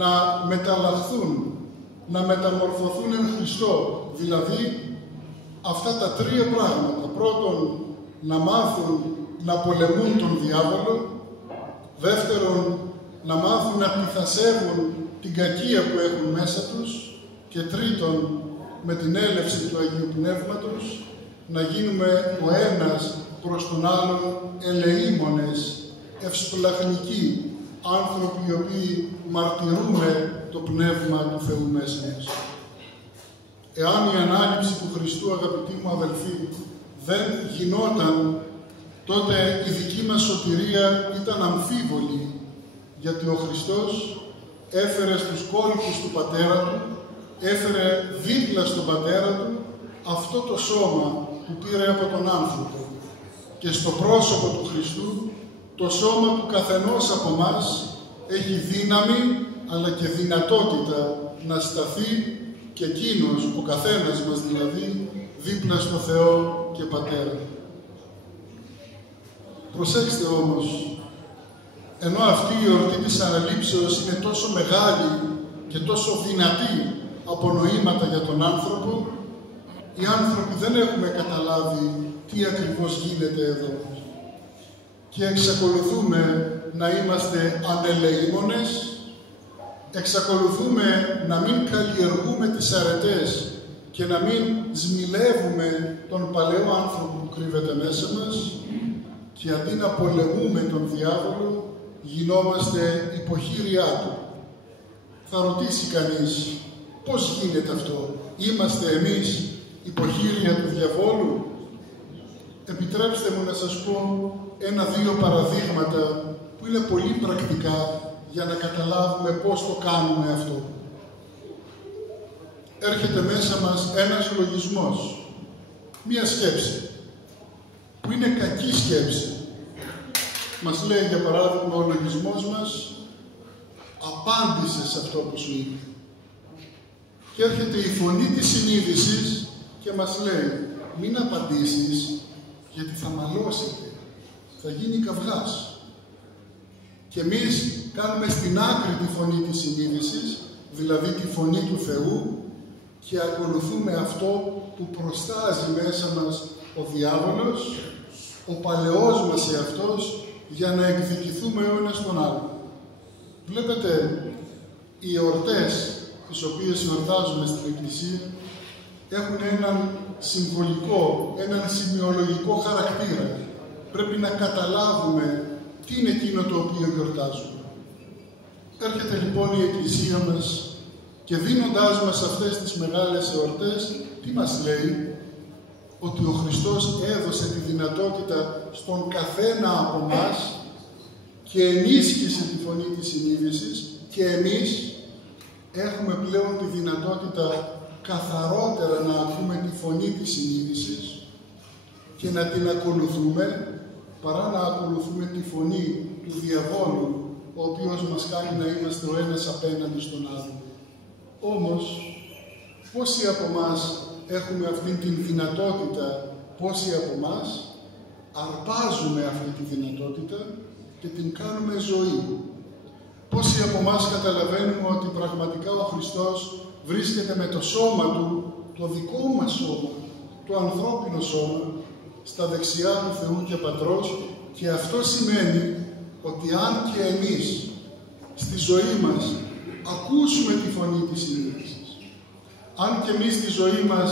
να μεταλλαχθούν, να μεταμορφωθούν εν Χριστώ, δηλαδή αυτά τα τρία πράγματα. Πρώτον, να μάθουν να πολεμούν τον διάβολο. Δεύτερον, να μάθουν να πληθασεύουν την κακία που έχουν μέσα τους. Και τρίτον, με την έλευση του Αγίου Πνεύματος, να γίνουμε ο ένας προς τον άλλον ελεήμονες, ευσπλαχνικοί άνθρωποι οι οποίοι μαρτυρούμε το Πνεύμα του Θεού μέσα μας. Εάν η ανάληψη του Χριστού, αγαπητοί μου αδελφοί, δεν γινόταν, τότε η δική μας σωτηρία ήταν αμφίβολη, γιατί ο Χριστός έφερε στους κόλπους του Πατέρα Του, έφερε δίπλα στον Πατέρα Του αυτό το σώμα που πήρε από τον άνθρωπο. Και στο πρόσωπο του Χριστού, το σώμα του καθενός από μας έχει δύναμη, αλλά και δυνατότητα να σταθεί και εκείνος, ο καθένας μας δηλαδή, δίπλα στο Θεό και Πατέρα. Προσέξτε όμως, ενώ αυτή η εορτή της Αναλήψεως είναι τόσο μεγάλη και τόσο δυνατή από νοήματα για τον άνθρωπο, οι άνθρωποι δεν έχουμε καταλάβει τι ακριβώς γίνεται εδώ. Και εξακολουθούμε να είμαστε ανελεήμονες, εξακολουθούμε να μην καλλιεργούμε τις αρετές και να μην σμιλεύουμε τον παλαιό άνθρωπο που κρύβεται μέσα μας, και αντί να πολεμούμε τον διάβολο, γινόμαστε υποχείριά του. Θα ρωτήσει κανείς, πώς γίνεται αυτό? Είμαστε εμείς υποχείρια του διαβόλου? Επιτρέψτε μου να σας πω ένα-δύο παραδείγματα που είναι πολύ πρακτικά για να καταλάβουμε πώς το κάνουμε αυτό. Έρχεται μέσα μας ένας λογισμός, μία σκέψη, που είναι κακή σκέψη. Μας λέει, για παράδειγμα, ο λογισμός μας, απάντησε σε αυτό που σου είπε. Και έρχεται η φωνή της συνείδησης και μας λέει, μην απαντήσεις, γιατί θα μαλώσετε, θα γίνει καυγάς. Και εμείς κάνουμε στην άκρη τη φωνή της συνείδησης, δηλαδή τη φωνή του Θεού, και ακολουθούμε αυτό που προστάζει μέσα μας ο διάβολος, ο παλαιός μας εαυτός, για να εκδικηθούμε ο ένας τον άλλο. Βλέπετε, οι εορτές τις οποίες εορτάζουμε στην Εκκλησία έχουν έναν συμβολικό, έναν σημειολογικό χαρακτήρα. Πρέπει να καταλάβουμε τι είναι εκείνο το οποίο γιορτάζουμε. Έρχεται λοιπόν η Εκκλησία μας και δίνοντάς μας αυτές τις μεγάλες εορτές, τι μας λέει? Ότι ο Χριστός έδωσε τη δυνατότητα στον καθένα από μας και ενίσχυσε τη φωνή της συνείδησης, και εμείς έχουμε πλέον τη δυνατότητα καθαρότερα να ακούμε τη φωνή της συνείδησης και να την ακολουθούμε, παρά να ακολουθούμε τη φωνή του διαβόλου, ο οποίος μας κάνει να είμαστε ο ένας απέναντι στον άλλο. Όμως, πόσοι από μας έχουμε αυτή την δυνατότητα, πόσοι από μας αρπάζουμε αυτή τη δυνατότητα και την κάνουμε ζωή? Πόσοι από μας καταλαβαίνουμε ότι πραγματικά ο Χριστός βρίσκεται με το σώμα Του, το δικό μας σώμα, το ανθρώπινο σώμα, στα δεξιά του Θεού και Πατρός, και αυτό σημαίνει ότι αν και εμείς στη ζωή μας ακούσουμε τη φωνή της συνείδησης, αν και εμείς στη ζωή μας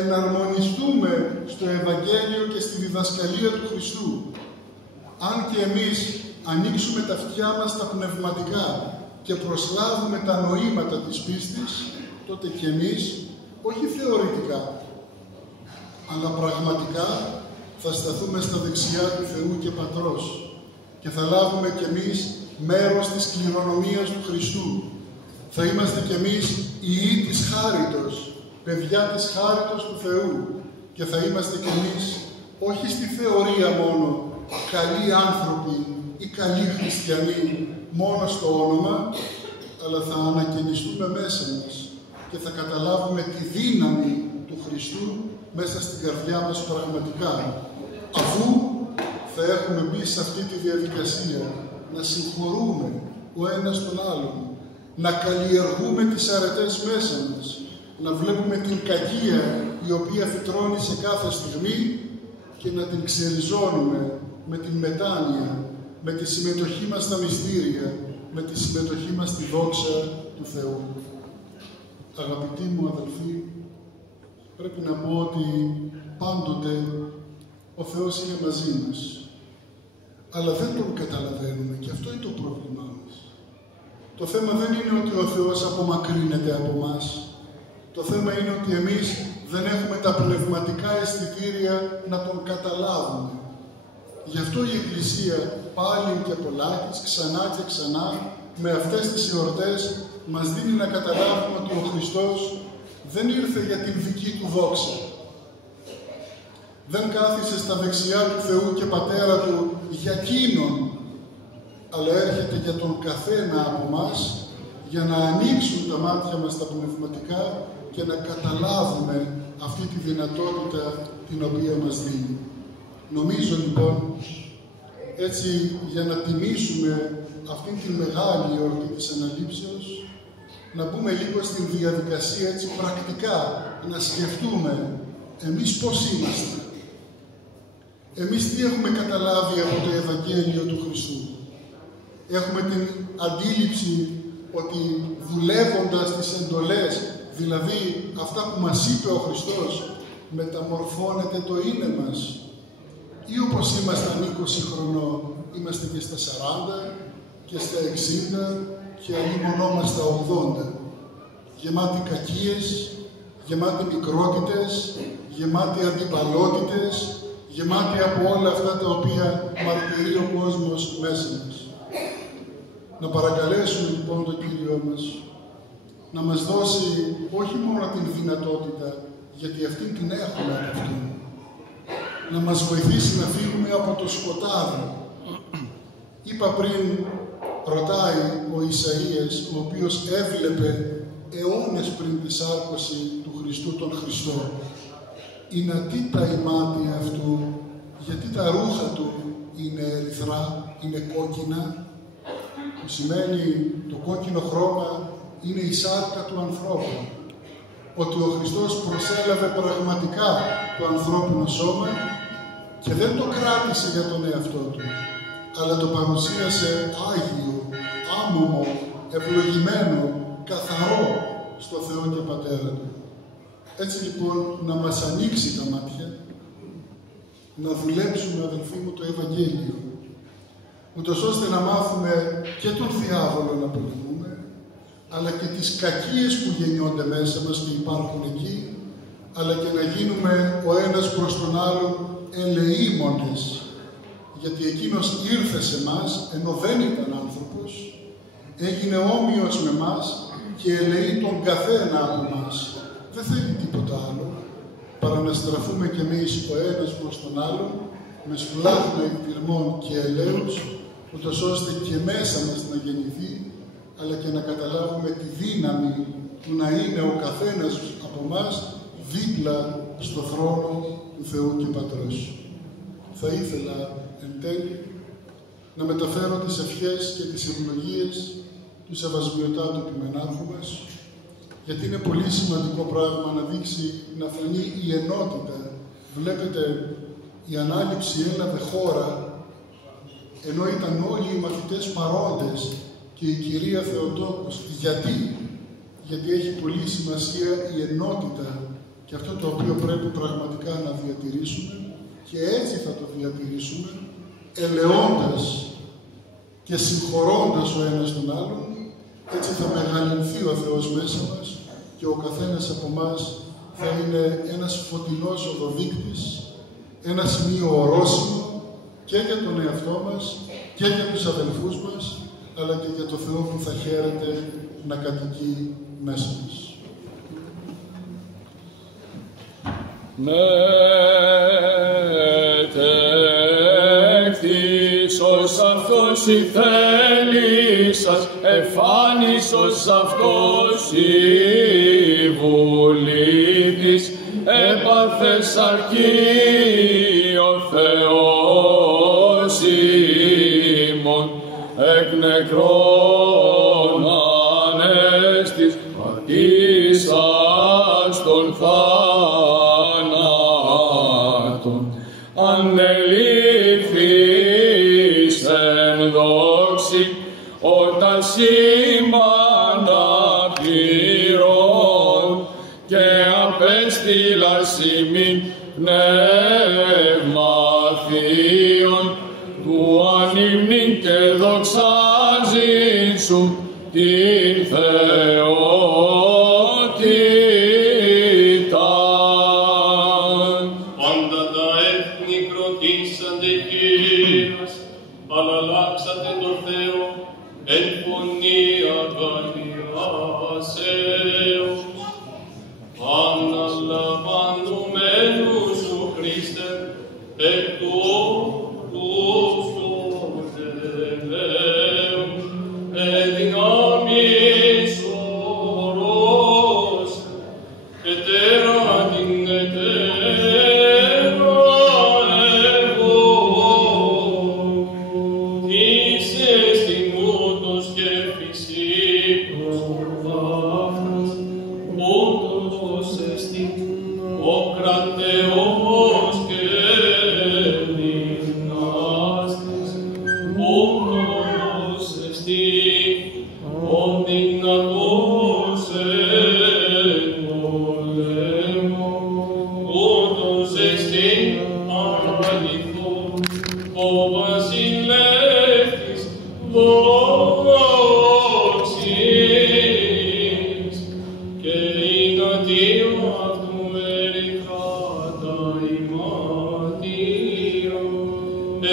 εναρμονιστούμε στο Ευαγγέλιο και στη διδασκαλία του Χριστού, αν και εμείς ανοίξουμε τα αυτιά μας τα πνευματικά και προσλάβουμε τα νοήματα της πίστης, τότε και εμείς, όχι θεωρητικά, αλλά πραγματικά θα σταθούμε στα δεξιά του Θεού και Πατρός και θα λάβουμε κι εμείς μέρος της κληρονομίας του Χριστού. Θα είμαστε κι εμείς ιοί της χάριτος, παιδιά της χάριτος του Θεού, και θα είμαστε κι εμείς όχι στη θεωρία μόνο καλοί άνθρωποι ή καλοί χριστιανοί μόνο στο όνομα, αλλά θα ανακαινιστούμε μέσα μας και θα καταλάβουμε τη δύναμη του Χριστού μέσα στην καρδιά μας πραγματικά, αφού θα έχουμε μπει σε αυτή τη διαδικασία να συγχωρούμε ο ένας τον άλλον, να καλλιεργούμε τις αρετές μέσα μας, να βλέπουμε την κακία η οποία φυτρώνει σε κάθε στιγμή και να την ξεριζώνουμε με την μετάνοια, με τη συμμετοχή μας στα μυστήρια, με τη συμμετοχή μας στη δόξα του Θεού. Αγαπητοί μου αδελφοί, πρέπει να πω ότι πάντοτε ο Θεός είναι μαζί μας. αλλά δεν τον καταλαβαίνουμε και αυτό είναι το πρόβλημά μας. Το θέμα δεν είναι ότι ο Θεός απομακρύνεται από μας. Το θέμα είναι ότι εμείς δεν έχουμε τα πνευματικά αισθητήρια να τον καταλάβουμε. Γι' αυτό η Εκκλησία πάλι και πολλάκις, ξανά και ξανά, με αυτές τις εορτές μας δίνει να καταλάβουμε ότι ο Χριστός δεν ήρθε για την δική του δόξα. Δεν κάθισε στα δεξιά του Θεού και Πατέρα του για εκείνον, αλλά έρχεται για τον καθένα από μας, για να ανοίξουν τα μάτια μας τα πνευματικά και να καταλάβουμε αυτή τη δυνατότητα την οποία μας δίνει. Νομίζω λοιπόν, έτσι για να τιμήσουμε αυτή τη μεγάλη εορτή της Αναλήψεως, να μπούμε λίγο στην διαδικασία έτσι πρακτικά, να σκεφτούμε εμείς πώς είμαστε. Εμείς τι έχουμε καταλάβει από το Ευαγγέλιο του Χριστού. Έχουμε την αντίληψη ότι δουλεύοντας τις εντολές, δηλαδή αυτά που μας είπε ο Χριστός, μεταμορφώνεται το είναι μας. Ή όπως ήμασταν 20 χρονών, είμαστε και στα 40 και στα 60 και αλλήμωνόμαστε στα 80. Γεμάτοι κακίες, γεμάτοι μικρότητες, γεμάτοι αντιπαλότητες, γεμάτοι από όλα αυτά τα οποία μαρτυρεί ο κόσμος μέσα μας. Να παρακαλέσουμε λοιπόν τον Κύριό μας να μας δώσει όχι μόνο την δυνατότητα, γιατί αυτή την έχουμε από αυτόν, να μας βοηθήσει να φύγουμε από το σκοτάδι. Είπα πριν, ρωτάει ο Ισαΐας, ο οποίος έβλεπε αιώνες πριν τη σάρκωση του Χριστού τον Χριστό. Είναι τι τα ημάτια αυτού, γιατί τα ρούχα του είναι ερυθρά, είναι κόκκινα, που σημαίνει το κόκκινο χρώμα είναι η σάρκα του ανθρώπου. Ότι ο Χριστός προσέλαβε πραγματικά το ανθρώπινο σώμα και δεν το κράτησε για τον εαυτό του, αλλά το παρουσίασε άγιο, άμωμο, ευλογημένο, καθαρό στο Θεό και Πατέρα του. Έτσι λοιπόν να μας ανοίξει τα μάτια, να δουλέψουμε αδελφοί μου το Ευαγγέλιο, ούτως ώστε να μάθουμε και τον διάβολο να πολεμούμε, αλλά και τις κακίες που γεννιόνται μέσα μας και υπάρχουν εκεί, αλλά και να γίνουμε ο ένας προς τον άλλον ελεήμονες, γιατί εκείνος ήρθε σε μας, ενώ δεν ήταν άνθρωπος, έγινε όμοιος με μας και ελεεί τον καθένα από μας. Δεν θέλει τίποτα άλλο, παρά να στραφούμε κι εμείς ο ένας προς τον άλλον, με σπλάχνα εκτιρμών και ελέους, ούτως ώστε και μέσα μας να γεννηθεί, αλλά και να καταλάβουμε τη δύναμη του να είναι ο καθένας από μας δίπλα στο θρόνο του Θεού και Πατρός. Θα ήθελα εν τέλει να μεταφέρω τις ευχές και τις ευλογίες του Σεβασμιωτάτου Επιμενάρχου μας, γιατί είναι πολύ σημαντικό πράγμα να δείξει, να φανεί η ενότητα. Βλέπετε, η ανάληψη έλαβε χώρα, ενώ ήταν όλοι οι μαθητές παρόντες και η κυρία Θεοτόκος. Γιατί έχει πολύ σημασία η ενότητα και αυτό το οποίο πρέπει πραγματικά να διατηρήσουμε, και έτσι θα το διατηρήσουμε, ελεώντας και συγχωρώντας ο ένας τον άλλον. Έτσι θα μεγαλυνθεί ο Θεός μέσα μας και ο καθένας από εμάς θα είναι ένας φωτεινός οδοδείκτης, ένα σημείο ορόσημο και για τον εαυτό μας και για τους αδελφούς μας, αλλά και για το Θεό που θα χαίρεται να κατοικεί μέσα μας. Μετέχθησος αυτός η θέλησας, εφάνισος αυτός η βουλή της, έπαθες αρκεί ο Θεός ημών, εκ νεκρών ανέστης, πατήσας των θάνατων, ανελήφθης εν δόξη, όταν σήμανα πληρών, και απέστειλας ημίν πνεύμα θείον, του ανύμνην και δοξάζειν σου την θεότητα. Πάντα τα έθνη κροτήσαντε χείρας, αλλά αλλάξατε το Θεό, εν φωνή αγαλιάσεως. Αναλαμβανωμένου σου Χριστέ, εκ του όρους των ελέων, εδυνάμεις όρος, ετέρα την ετέρα εγώ. Είσαι στην ούτως και φυσικός βάφρας, ούτως εστίν ο κρατεός και δυνάστης, ούτως εστίν ο δυνατός εν πολέμο, ούτως εστίν αληθών ο βασιλεύτης δόξης, και είναι αντίο αυτού ερυθάτα ημάτια,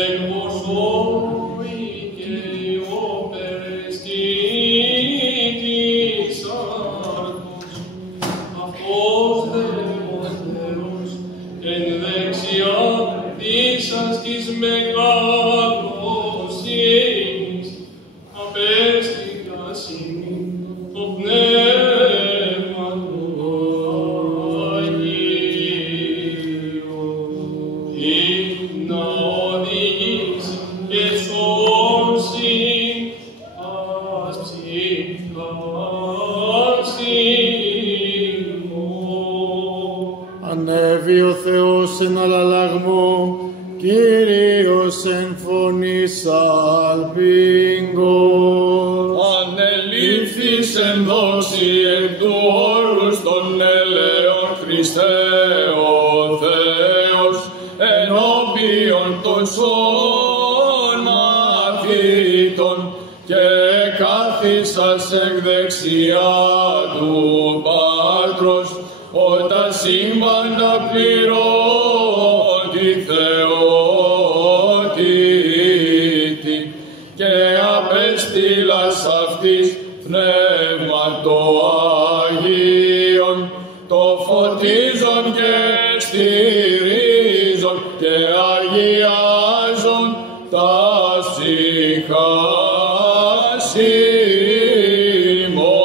εκποσόη και ιοπερεστήτης άρτος, αυτός Θεός, εν δεξιά δίσας της μεγαλοσύνης, απέστηκας ημί το πνεύμα του Αγίου, ή να οδηγήσει και σώσει ας ψυχάς ημών. Ανέβη ο Θεός εν αλλαλαγμό, Κύριος εν φωνής αλπίγκος. Ανελήφθης εν δόξη εκ του όρους των ελέων Χριστέ ο Θεός, ενώπιον των σών μαθήτων, και κάθισας εκ δεξιά του Πάτρος, όταν σύμπαντα πληρώτη Θεότητη, και απέστειλας αυτής πνεύμα το Αγίον, το φωτίζον και στηρίζον και αγιάζον τα ψυχάς ημών.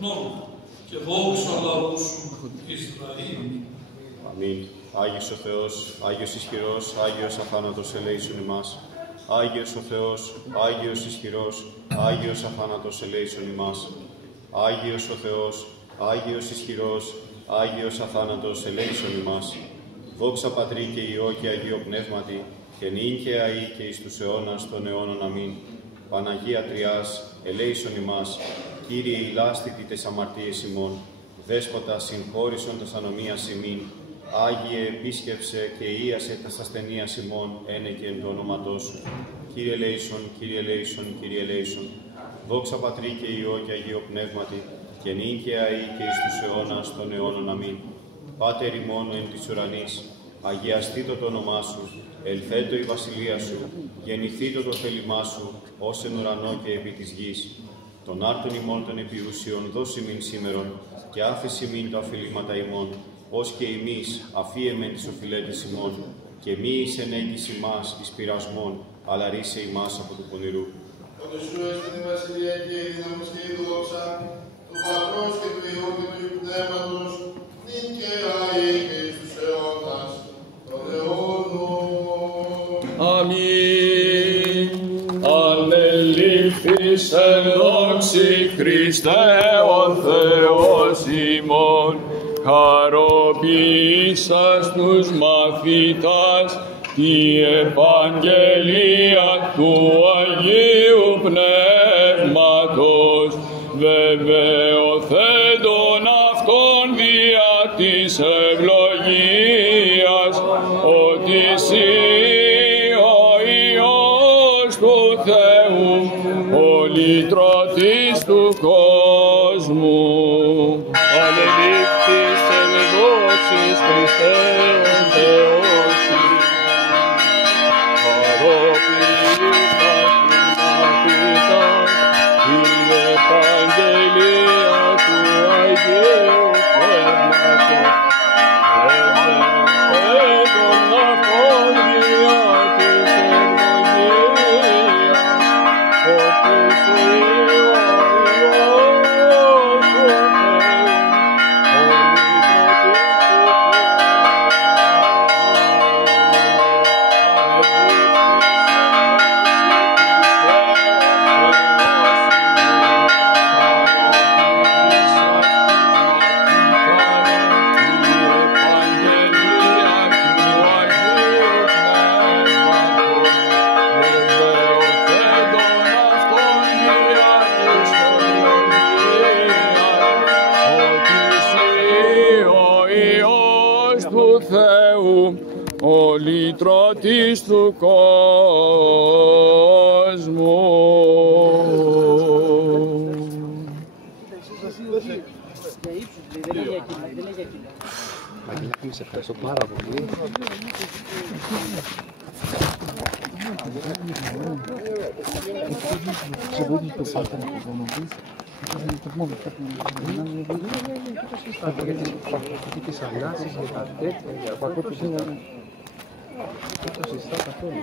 εθνών και δόξα λαού σου Ισραήλ. Αμήν. Άγιος ο Θεός, Άγιος ισχυρός, Άγιος αθάνατος ελέησον ημάς. Άγιος ο Θεός, Άγιος ισχυρός, Άγιος αθάνατος ελέησον ημάς. Άγιος ο Θεός, Άγιος ισχυρός, Άγιος αθάνατος ελέησον ημάς. Δόξα Πατρί και Υιό και Αγίο Πνεύματι, και νυν και αεί και εις τους αιώνας των αιώνων. Αμήν. Παναγία Τριάς, ελέησον ημάς. Κύριε ηλάστητη τες αμαρτίες ημών, Δέσποτα συγχώρησον τας ανομίας ημίν, Άγιε επίσκεψε και ίασε τας ασθενείας ημών, ένε και εν το όνοματό σου. Κύριε ελέησον, Κύριε ελέησον, Κύριε ελέησον. Δόξα Πατρί και Υιό και Αγίο Πνεύματι, και νυν και αεί και εις τους αιώνας των αιώνων. Αμήν. Πάτερ ημών εν της ουρανής, αγιαστήτω το όνομά σου, ελθέτω η βασιλεία σου, γεννηθήτω το θέλημά σου, ως εν ουρανό και επί της γης. Τον άρτον ημών των επιούσιων δώσει μην σήμερον, και άφεση μην τα οφειλήματα ημών, ως και εμείς αφίεμεν τις οφειλέτες ημών, και μη εις ενέγγις ημάς εις πειρασμών, αλλά ρίσε ημάς από του πονηρού. Ότι σου έστειν η βασιλεία και η δύναμη και η δόξα, του Πατρός και του Υιού και του Υιού Πνεύματος, νυν και αεί και εις τους αιώνας των αιώνων. Αμήν. Ανελήφθης εν δόξη Χριστέ ο Θεός ημών, χαροποιήσας τους μαθητάς τη Ευαγγελία του Αγίου Πνεύματος, βεβαιωθέντων αυτών δια της ευλογίας, ότι εσύ ο Υιός του Θεού, ο λυτρωτής του κόσμου. Ανελήφθης εν δόξης Χριστέ ο Θεός ημών, χαροποιήσας τους μαθητάς την Ευαγγελία του Αγίου Πνεύματος, βεβαιωθέντων αυτών δια της ευλογίας, ότι εσύ ο Υιός του Θεού, ο λυτρωτής του ο λυτρωτής του κόσμου. Αγγελάκη, σε ευχαριστώ πάρα πολύ. Τις αλλάσεις και τα τέτοια, για πακό που γίνανε. Δεν το συζητάω καθόλου.